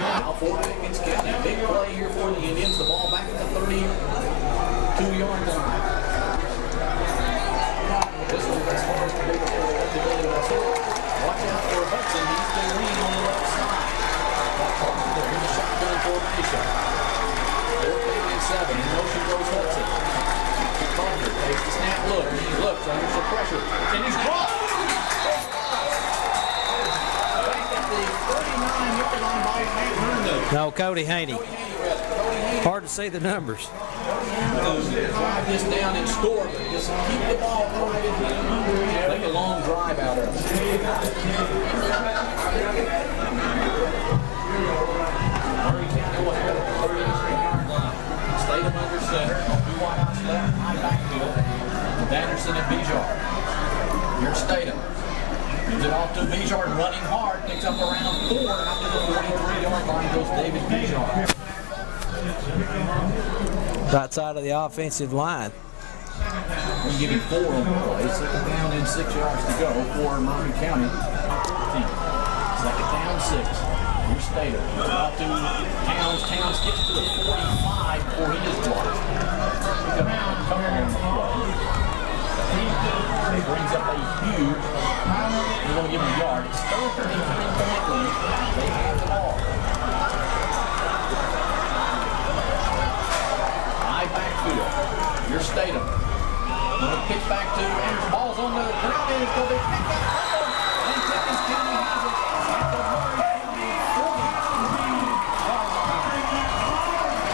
Now for Pickens County, big play here for the Indians. The ball back at the 32-yard line. This one as far as the big play. Watch out for Hudson. He's been leading on the left side. They're in the shotgun formation. 4th and 7. In motion goes Hudson. Carter takes the snap look. No, Cody Haney. Hard to see the numbers. Drive this down and score, but just keep the ball driving. Make a long drive out of it. Murray County will have it at the 38-yard line. Statham under center. Two wideouts left, high backfield. With Anderson and Bijar. Here's Statham. Gives it off to Bijar, running hard. Picks up around 4. Out to the 43-yard line goes David Bijar. Right side of the offensive line. We give him 4 on the play. Second down and 6 yards to go for Murray County. Second down, 6. Here's Stater. Out to Towns. Towns gets to the 45 before he is blocked. Pick up cover on the play. He brings up a huge. We're going to give him a yard. It's third and 10 point lead. They have the ball. Backfield. Here's Statham. Going to pitch back to, and the ball's on the ground, and it's going to be picked up. And Pickens County has it at the Murray County 40.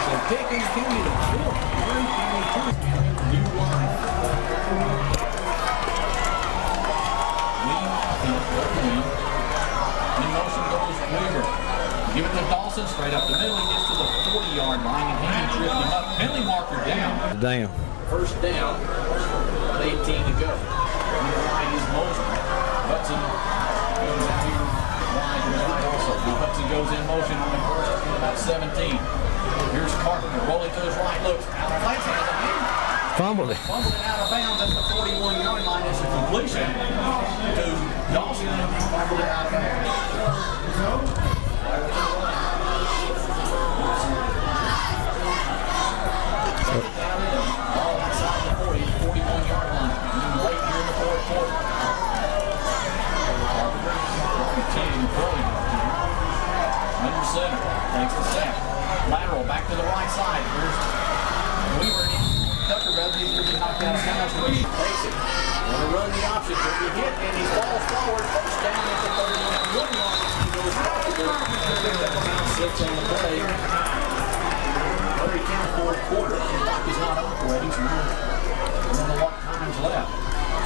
So Pickens County to fill Murray County new line. In motion goes Weaver. Give it to Dawson, straight up the middle. He gets to the 40-yard line, and he tripped him up. Penalty marker down. Damn. First down, 18 to go. On the right is Moser. Hudson goes out here wide to the right also. Hudson goes in motion on the first to about 17. Here's Carpenter rolling to his right, looks out of place, has a hand. Fumbled it. Fumbled it out of bounds at the 41-yard line. It's a completion to Dawson. Fumbled it out of bounds. Ball inside the 40, 41-yard line. Late here in the fourth quarter. Under center. Takes the sack. Lateral back to the right side. Here's Weaver. Tucker rather he's going to knock down Towns. Takes it. Want to run the option. But he hit and he falls forward. First down at the 31 yard. He goes out to the 6 on the play. Murray County fourth quarter. The clock is not operating, so we don't know what time's left.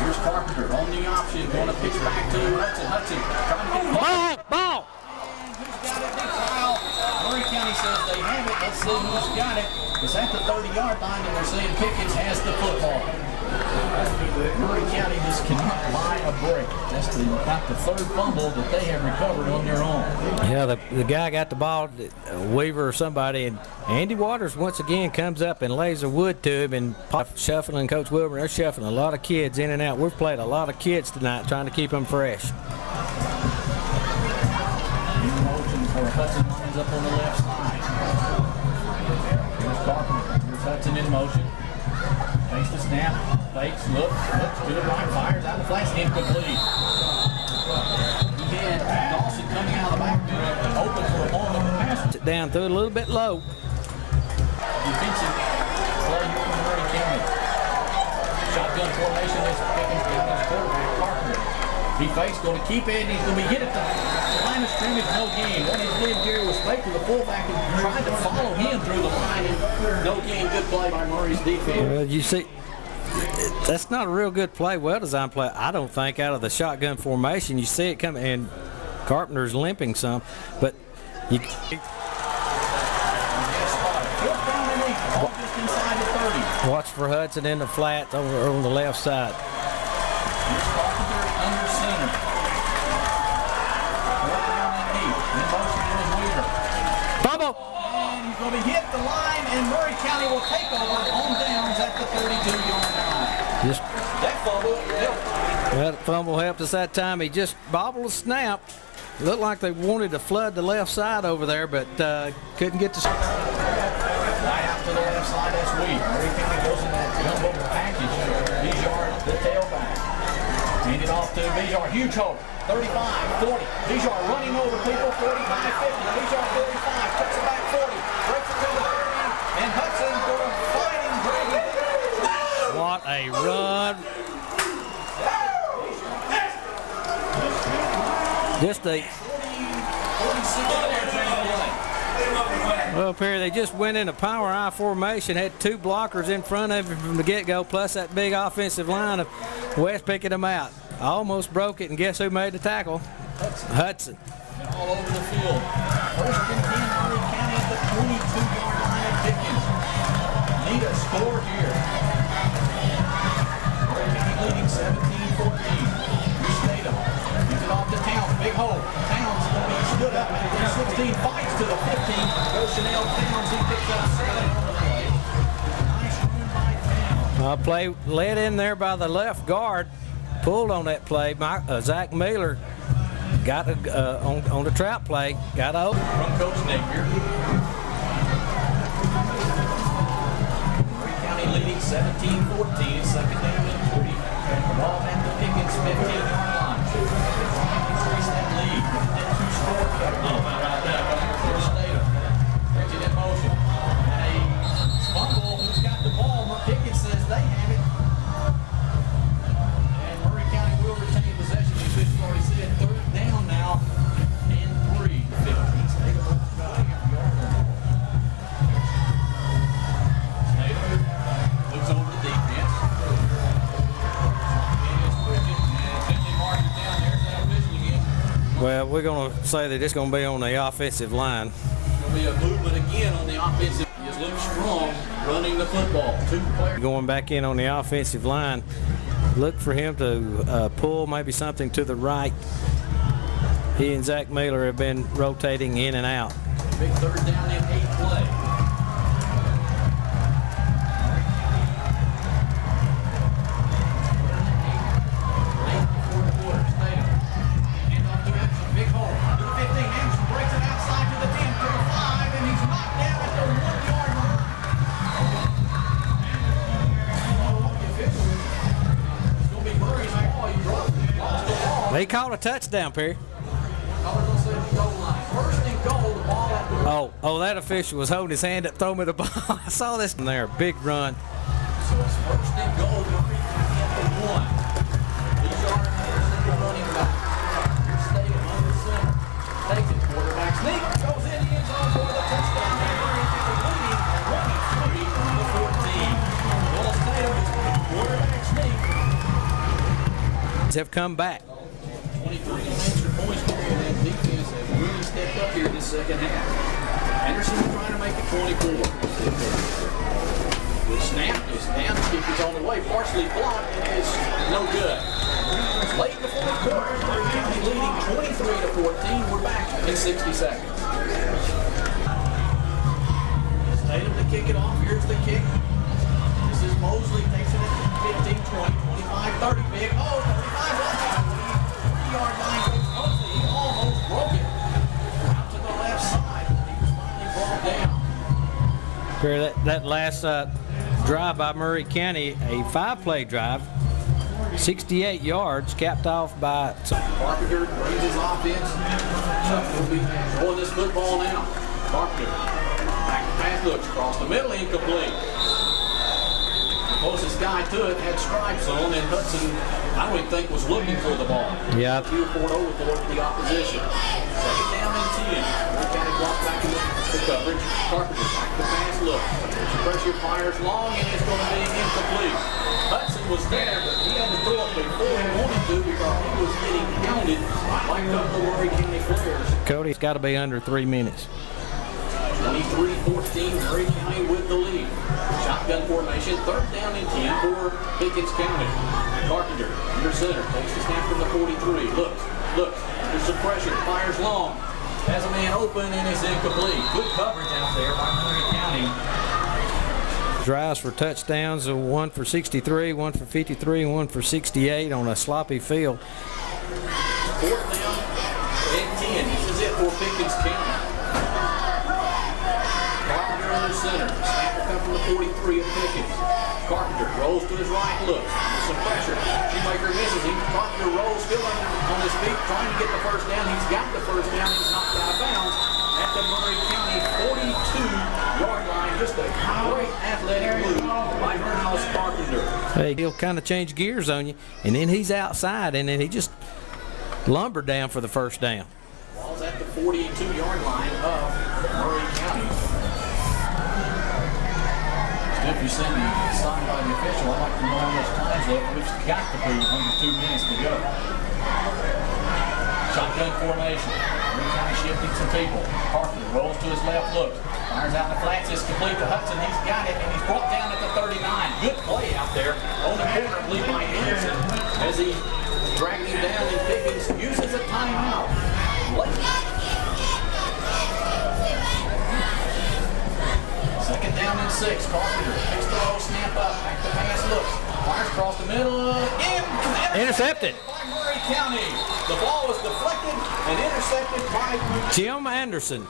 Here's Carpenter on the option, going to pitch back to Hudson. Hudson trying to get the Ball! Who's got it? Big foul. Murray County says they have it. Let's see who's got it. It's at the 30-yard line, and they're saying Pickens has the football. Murray County just cannot buy a break. That's about the third fumble that they have recovered on their own. Yeah, the guy got the ball, Weaver or somebody, and Andy Waters once again comes up and lays a wood to him and shuffling Coach Wilburn. They're shuffling a lot of kids in and out. We've played a lot of kids tonight trying to keep them fresh. In motion for Hudson lines up on the left side. Here's Carpenter. Here's Hudson in motion. Takes the snap. Fakes, looks to the right, fires out of the flats, incomplete. Again, Dawson coming out of the backfield, open for a moment. Pass Sit down, threw it a little bit low. defensive play here from Murray County. Shotgun formation is Pickens County's quarterback, Carpenter. He fakes, going to keep it, and he's going to be hit at the line of scrimmage, no gain. What he did here was fake to the fullback and tried to follow him through the line, and no gain. Good play by Murray's defense. Well, you see, that's not a real good play, well-designed play, I don't think, out of the shotgun formation. You see it coming, and Carpenter's limping some, but you... Watch for Hudson in the flat over on the left side. Here's Carpenter under center. Fourth down and 8. In motion is Weaver. Bubble! And he's going to hit the line, and Murray County will take over on downs at the 32-yard line. Just That fumble helped. that fumble helped us that time. He just bobbled a snap. Looked like they wanted to flood the left side over there, but couldn't get to. Right out to the left side, that's Weaver. Murray County goes in that jumbo package. Bijar, the tailback. Hand it off to Bijar. Huge hole. 35, 40. Bijar running over people. 45, 50. Bijar 45. Cuts it back 40. Breaks it to the 30. And Hudson going fighting Brady. What a run. Just a. 46 yards on the play. Well, Perry, they just went in a power I formation, had two blockers in front of him from the get-go, plus that big offensive line of West picking them out. Almost broke it, and guess who made the tackle? Hudson. All over the field. First and 10, Murray County at the 22-yard line of Pickens. Need a score here. Murray County leading 17-14. Statham gets it off to Towns. Big hole. Towns stood up at the 16, fights to the 15. Goes Chanel Towns. He picks up 7 on the play. Nice run by Towns. Play led in there by the left guard. Pulled on that play. Zach Miller got on the trap play. Got over. From Coach Napier. Murray County leading 17-14. Second down and 3. Ball at the Pickens 15-yard line. Increase that lead. That two-score. There's Statham. Brings it in motion. And a fumble. Who's got the ball? Pickens says they have it. And Murray County will retain possession. The official already said third down now and 3. 15. Statham looks over the defense. Well, we're going to say that it's going to be on the offensive line. There'll be a movement again on the offensive. He just looks strong running the football. 2 players. Going back in on the offensive line. Look for him to pull maybe something to the right. He and Zach Miller have been rotating in and out. Big third down and 8 play. They called a touchdown, Perry. First and goal, the ball at the Oh, that official was holding his hand up, throwing me the ball. I saw this in there, big run. So it's first and goal, Murray County at the 1. These are the running back. Statham under center. Takes it, quarterback sneak, goes in the end zone for the touchdown. And Murray County leading 23-14. Well, Statham is quarterback sneak. Have come back. 23 extra points there, and that defense has really stepped up here this second half. Anderson trying to make it 24. The snap is down, the kick is on the way, partially blocked, and it's no good. Late in the fourth quarter, Murray County leading 23-14. We're back in 60 seconds. Statham to kick it off. Here's the kick. This is Mosley, takes it at 15, 20, 25, 30. Big hole, 35. 3-yard line goes Mosley. He almost broke it. Out to the left side. He was finally brought down. Perry, that last drive by Murray County, a 5-play drive, 68 yards, capped off by Carpenter brings his offense. We'll be throwing this football now. Carpenter. Back to pass, looks across the middle, incomplete. Closest guy to it had stripes on, and Hudson, I don't even think, was looking for the ball. Yeah. 2-4 overboard for the opposition. Second down and 10. Murray County drops back in the coverage. Carpenter back to pass, look. Pressure fires long, and it's going to be incomplete. Hudson was there, but he had to throw it before he wanted to because he was getting pounded by a couple of Murray County players. Cody's got to be under 3 minutes. 23-14, Murray County with the lead. Shotgun formation, third down and 10 for Pickens County. Carpenter, under center, takes the snap from the 43. Looks, there's some pressure, fires long. Has a man open and it's incomplete. Good coverage out there by Murray County. Drives for touchdowns, one for 63, one for 53, and one for 68 on a sloppy field. Fourth down and 10. This is it for Pickens County. Carpenter under center. Snap will come from the 43 of Pickens. Carpenter rolls to his right, looks. Some pressure. Shoemaker misses him. Carpenter rolls still on his feet, trying to get the first down. He's got the first down. He's knocked out of bounds at the Murray County 42-yard line. Just a great athletic move by Herhouse Carpenter. Hey, he'll kind of change gears on you, and then he's outside, and then he just lumbered down for the first down. Ball's at the 42-yard line of Murray County. If you send me signed by the official, I'd like to know how much time's left. It's got to be under 2 minutes to go. Shotgun formation. Murray County shifting some people. Parker rolls to his left, looks. Fires out in the flats. It's complete to Hudson. He's got it, and he's brought down at the 39. Good play out there on the corner, I believe, by Anderson as he dragged him down, and Pickens uses a timeout. Second down and 6. Carpenter takes the roll, snap up, back to pass, looks. Fires across the middle. Intercepted. By Murray County. The ball was deflected and intercepted by Jim Anderson.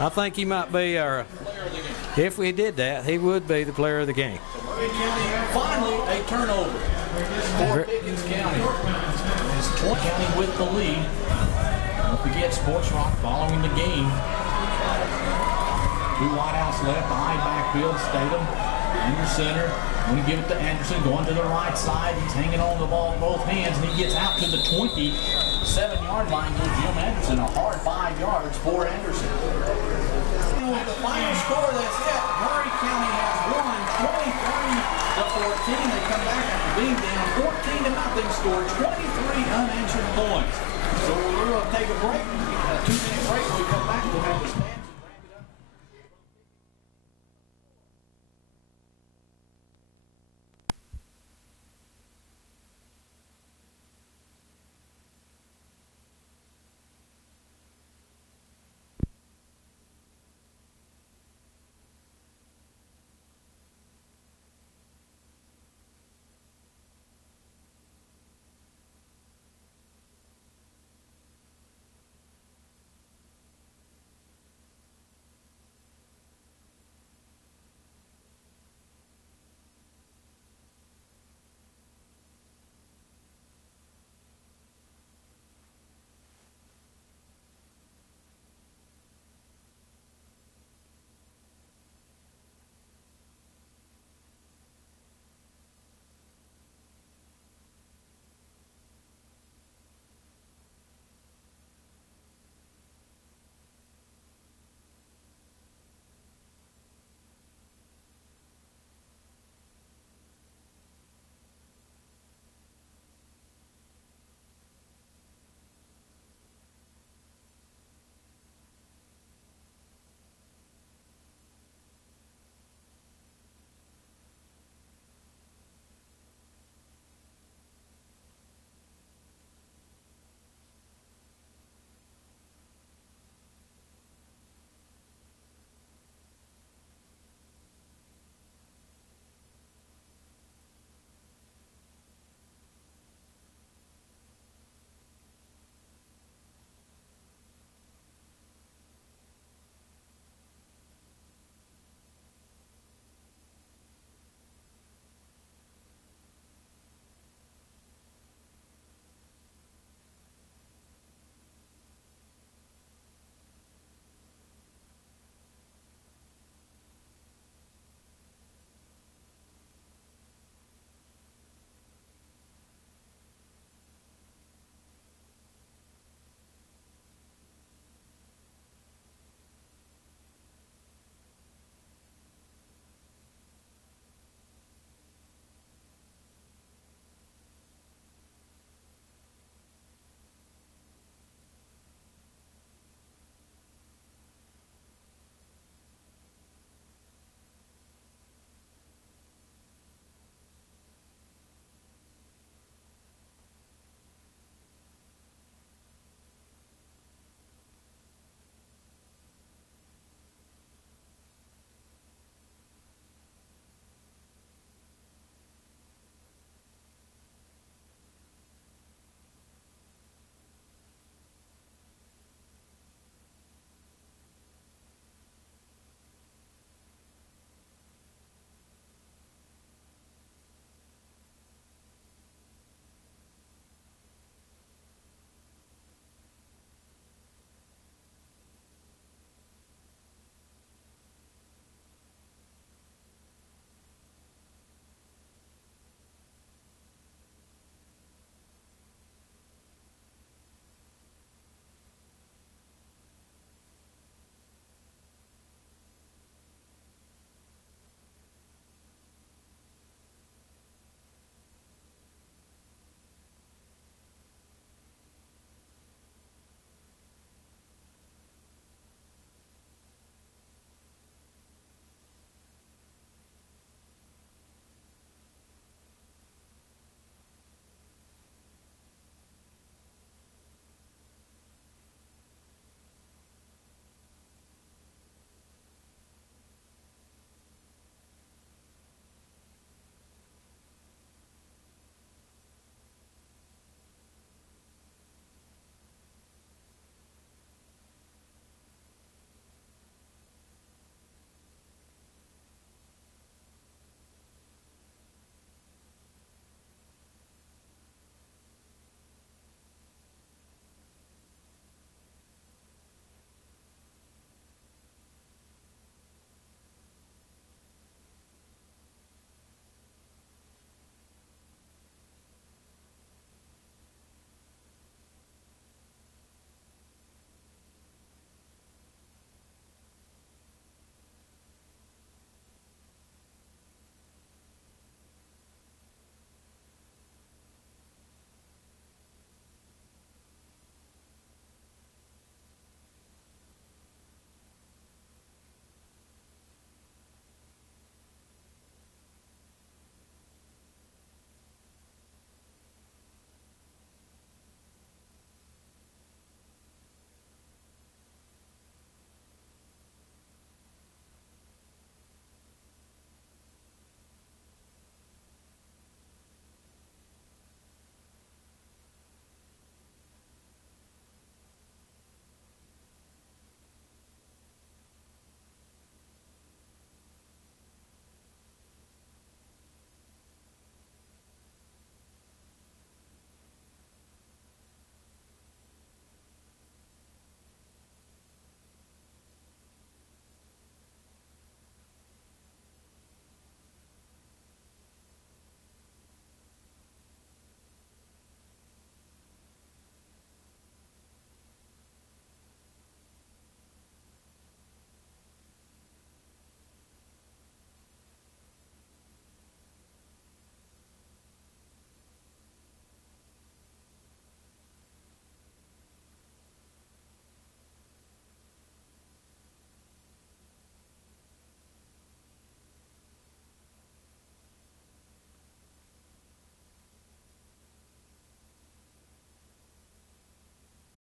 I think he might be our, player of the game. if we did that, he would be the player of the game. Murray County finally a turnover for Pickens County. It's 20 County with the lead. Don't forget Sports Rock following the game. 2 wideouts left, the high backfield, Statham under center. Going to give it to Anderson, going to the right side. He's hanging on the ball with both hands, and he gets out to the 27-yard line. Goes Jim Anderson, a hard 5 yards for Anderson. The final score, that's it. Murray County has won 23-14. They come back after being down 14-0, scored 23 unanswered points. So we're going to take a break, a 2-minute break. When we come back, we'll have the stand.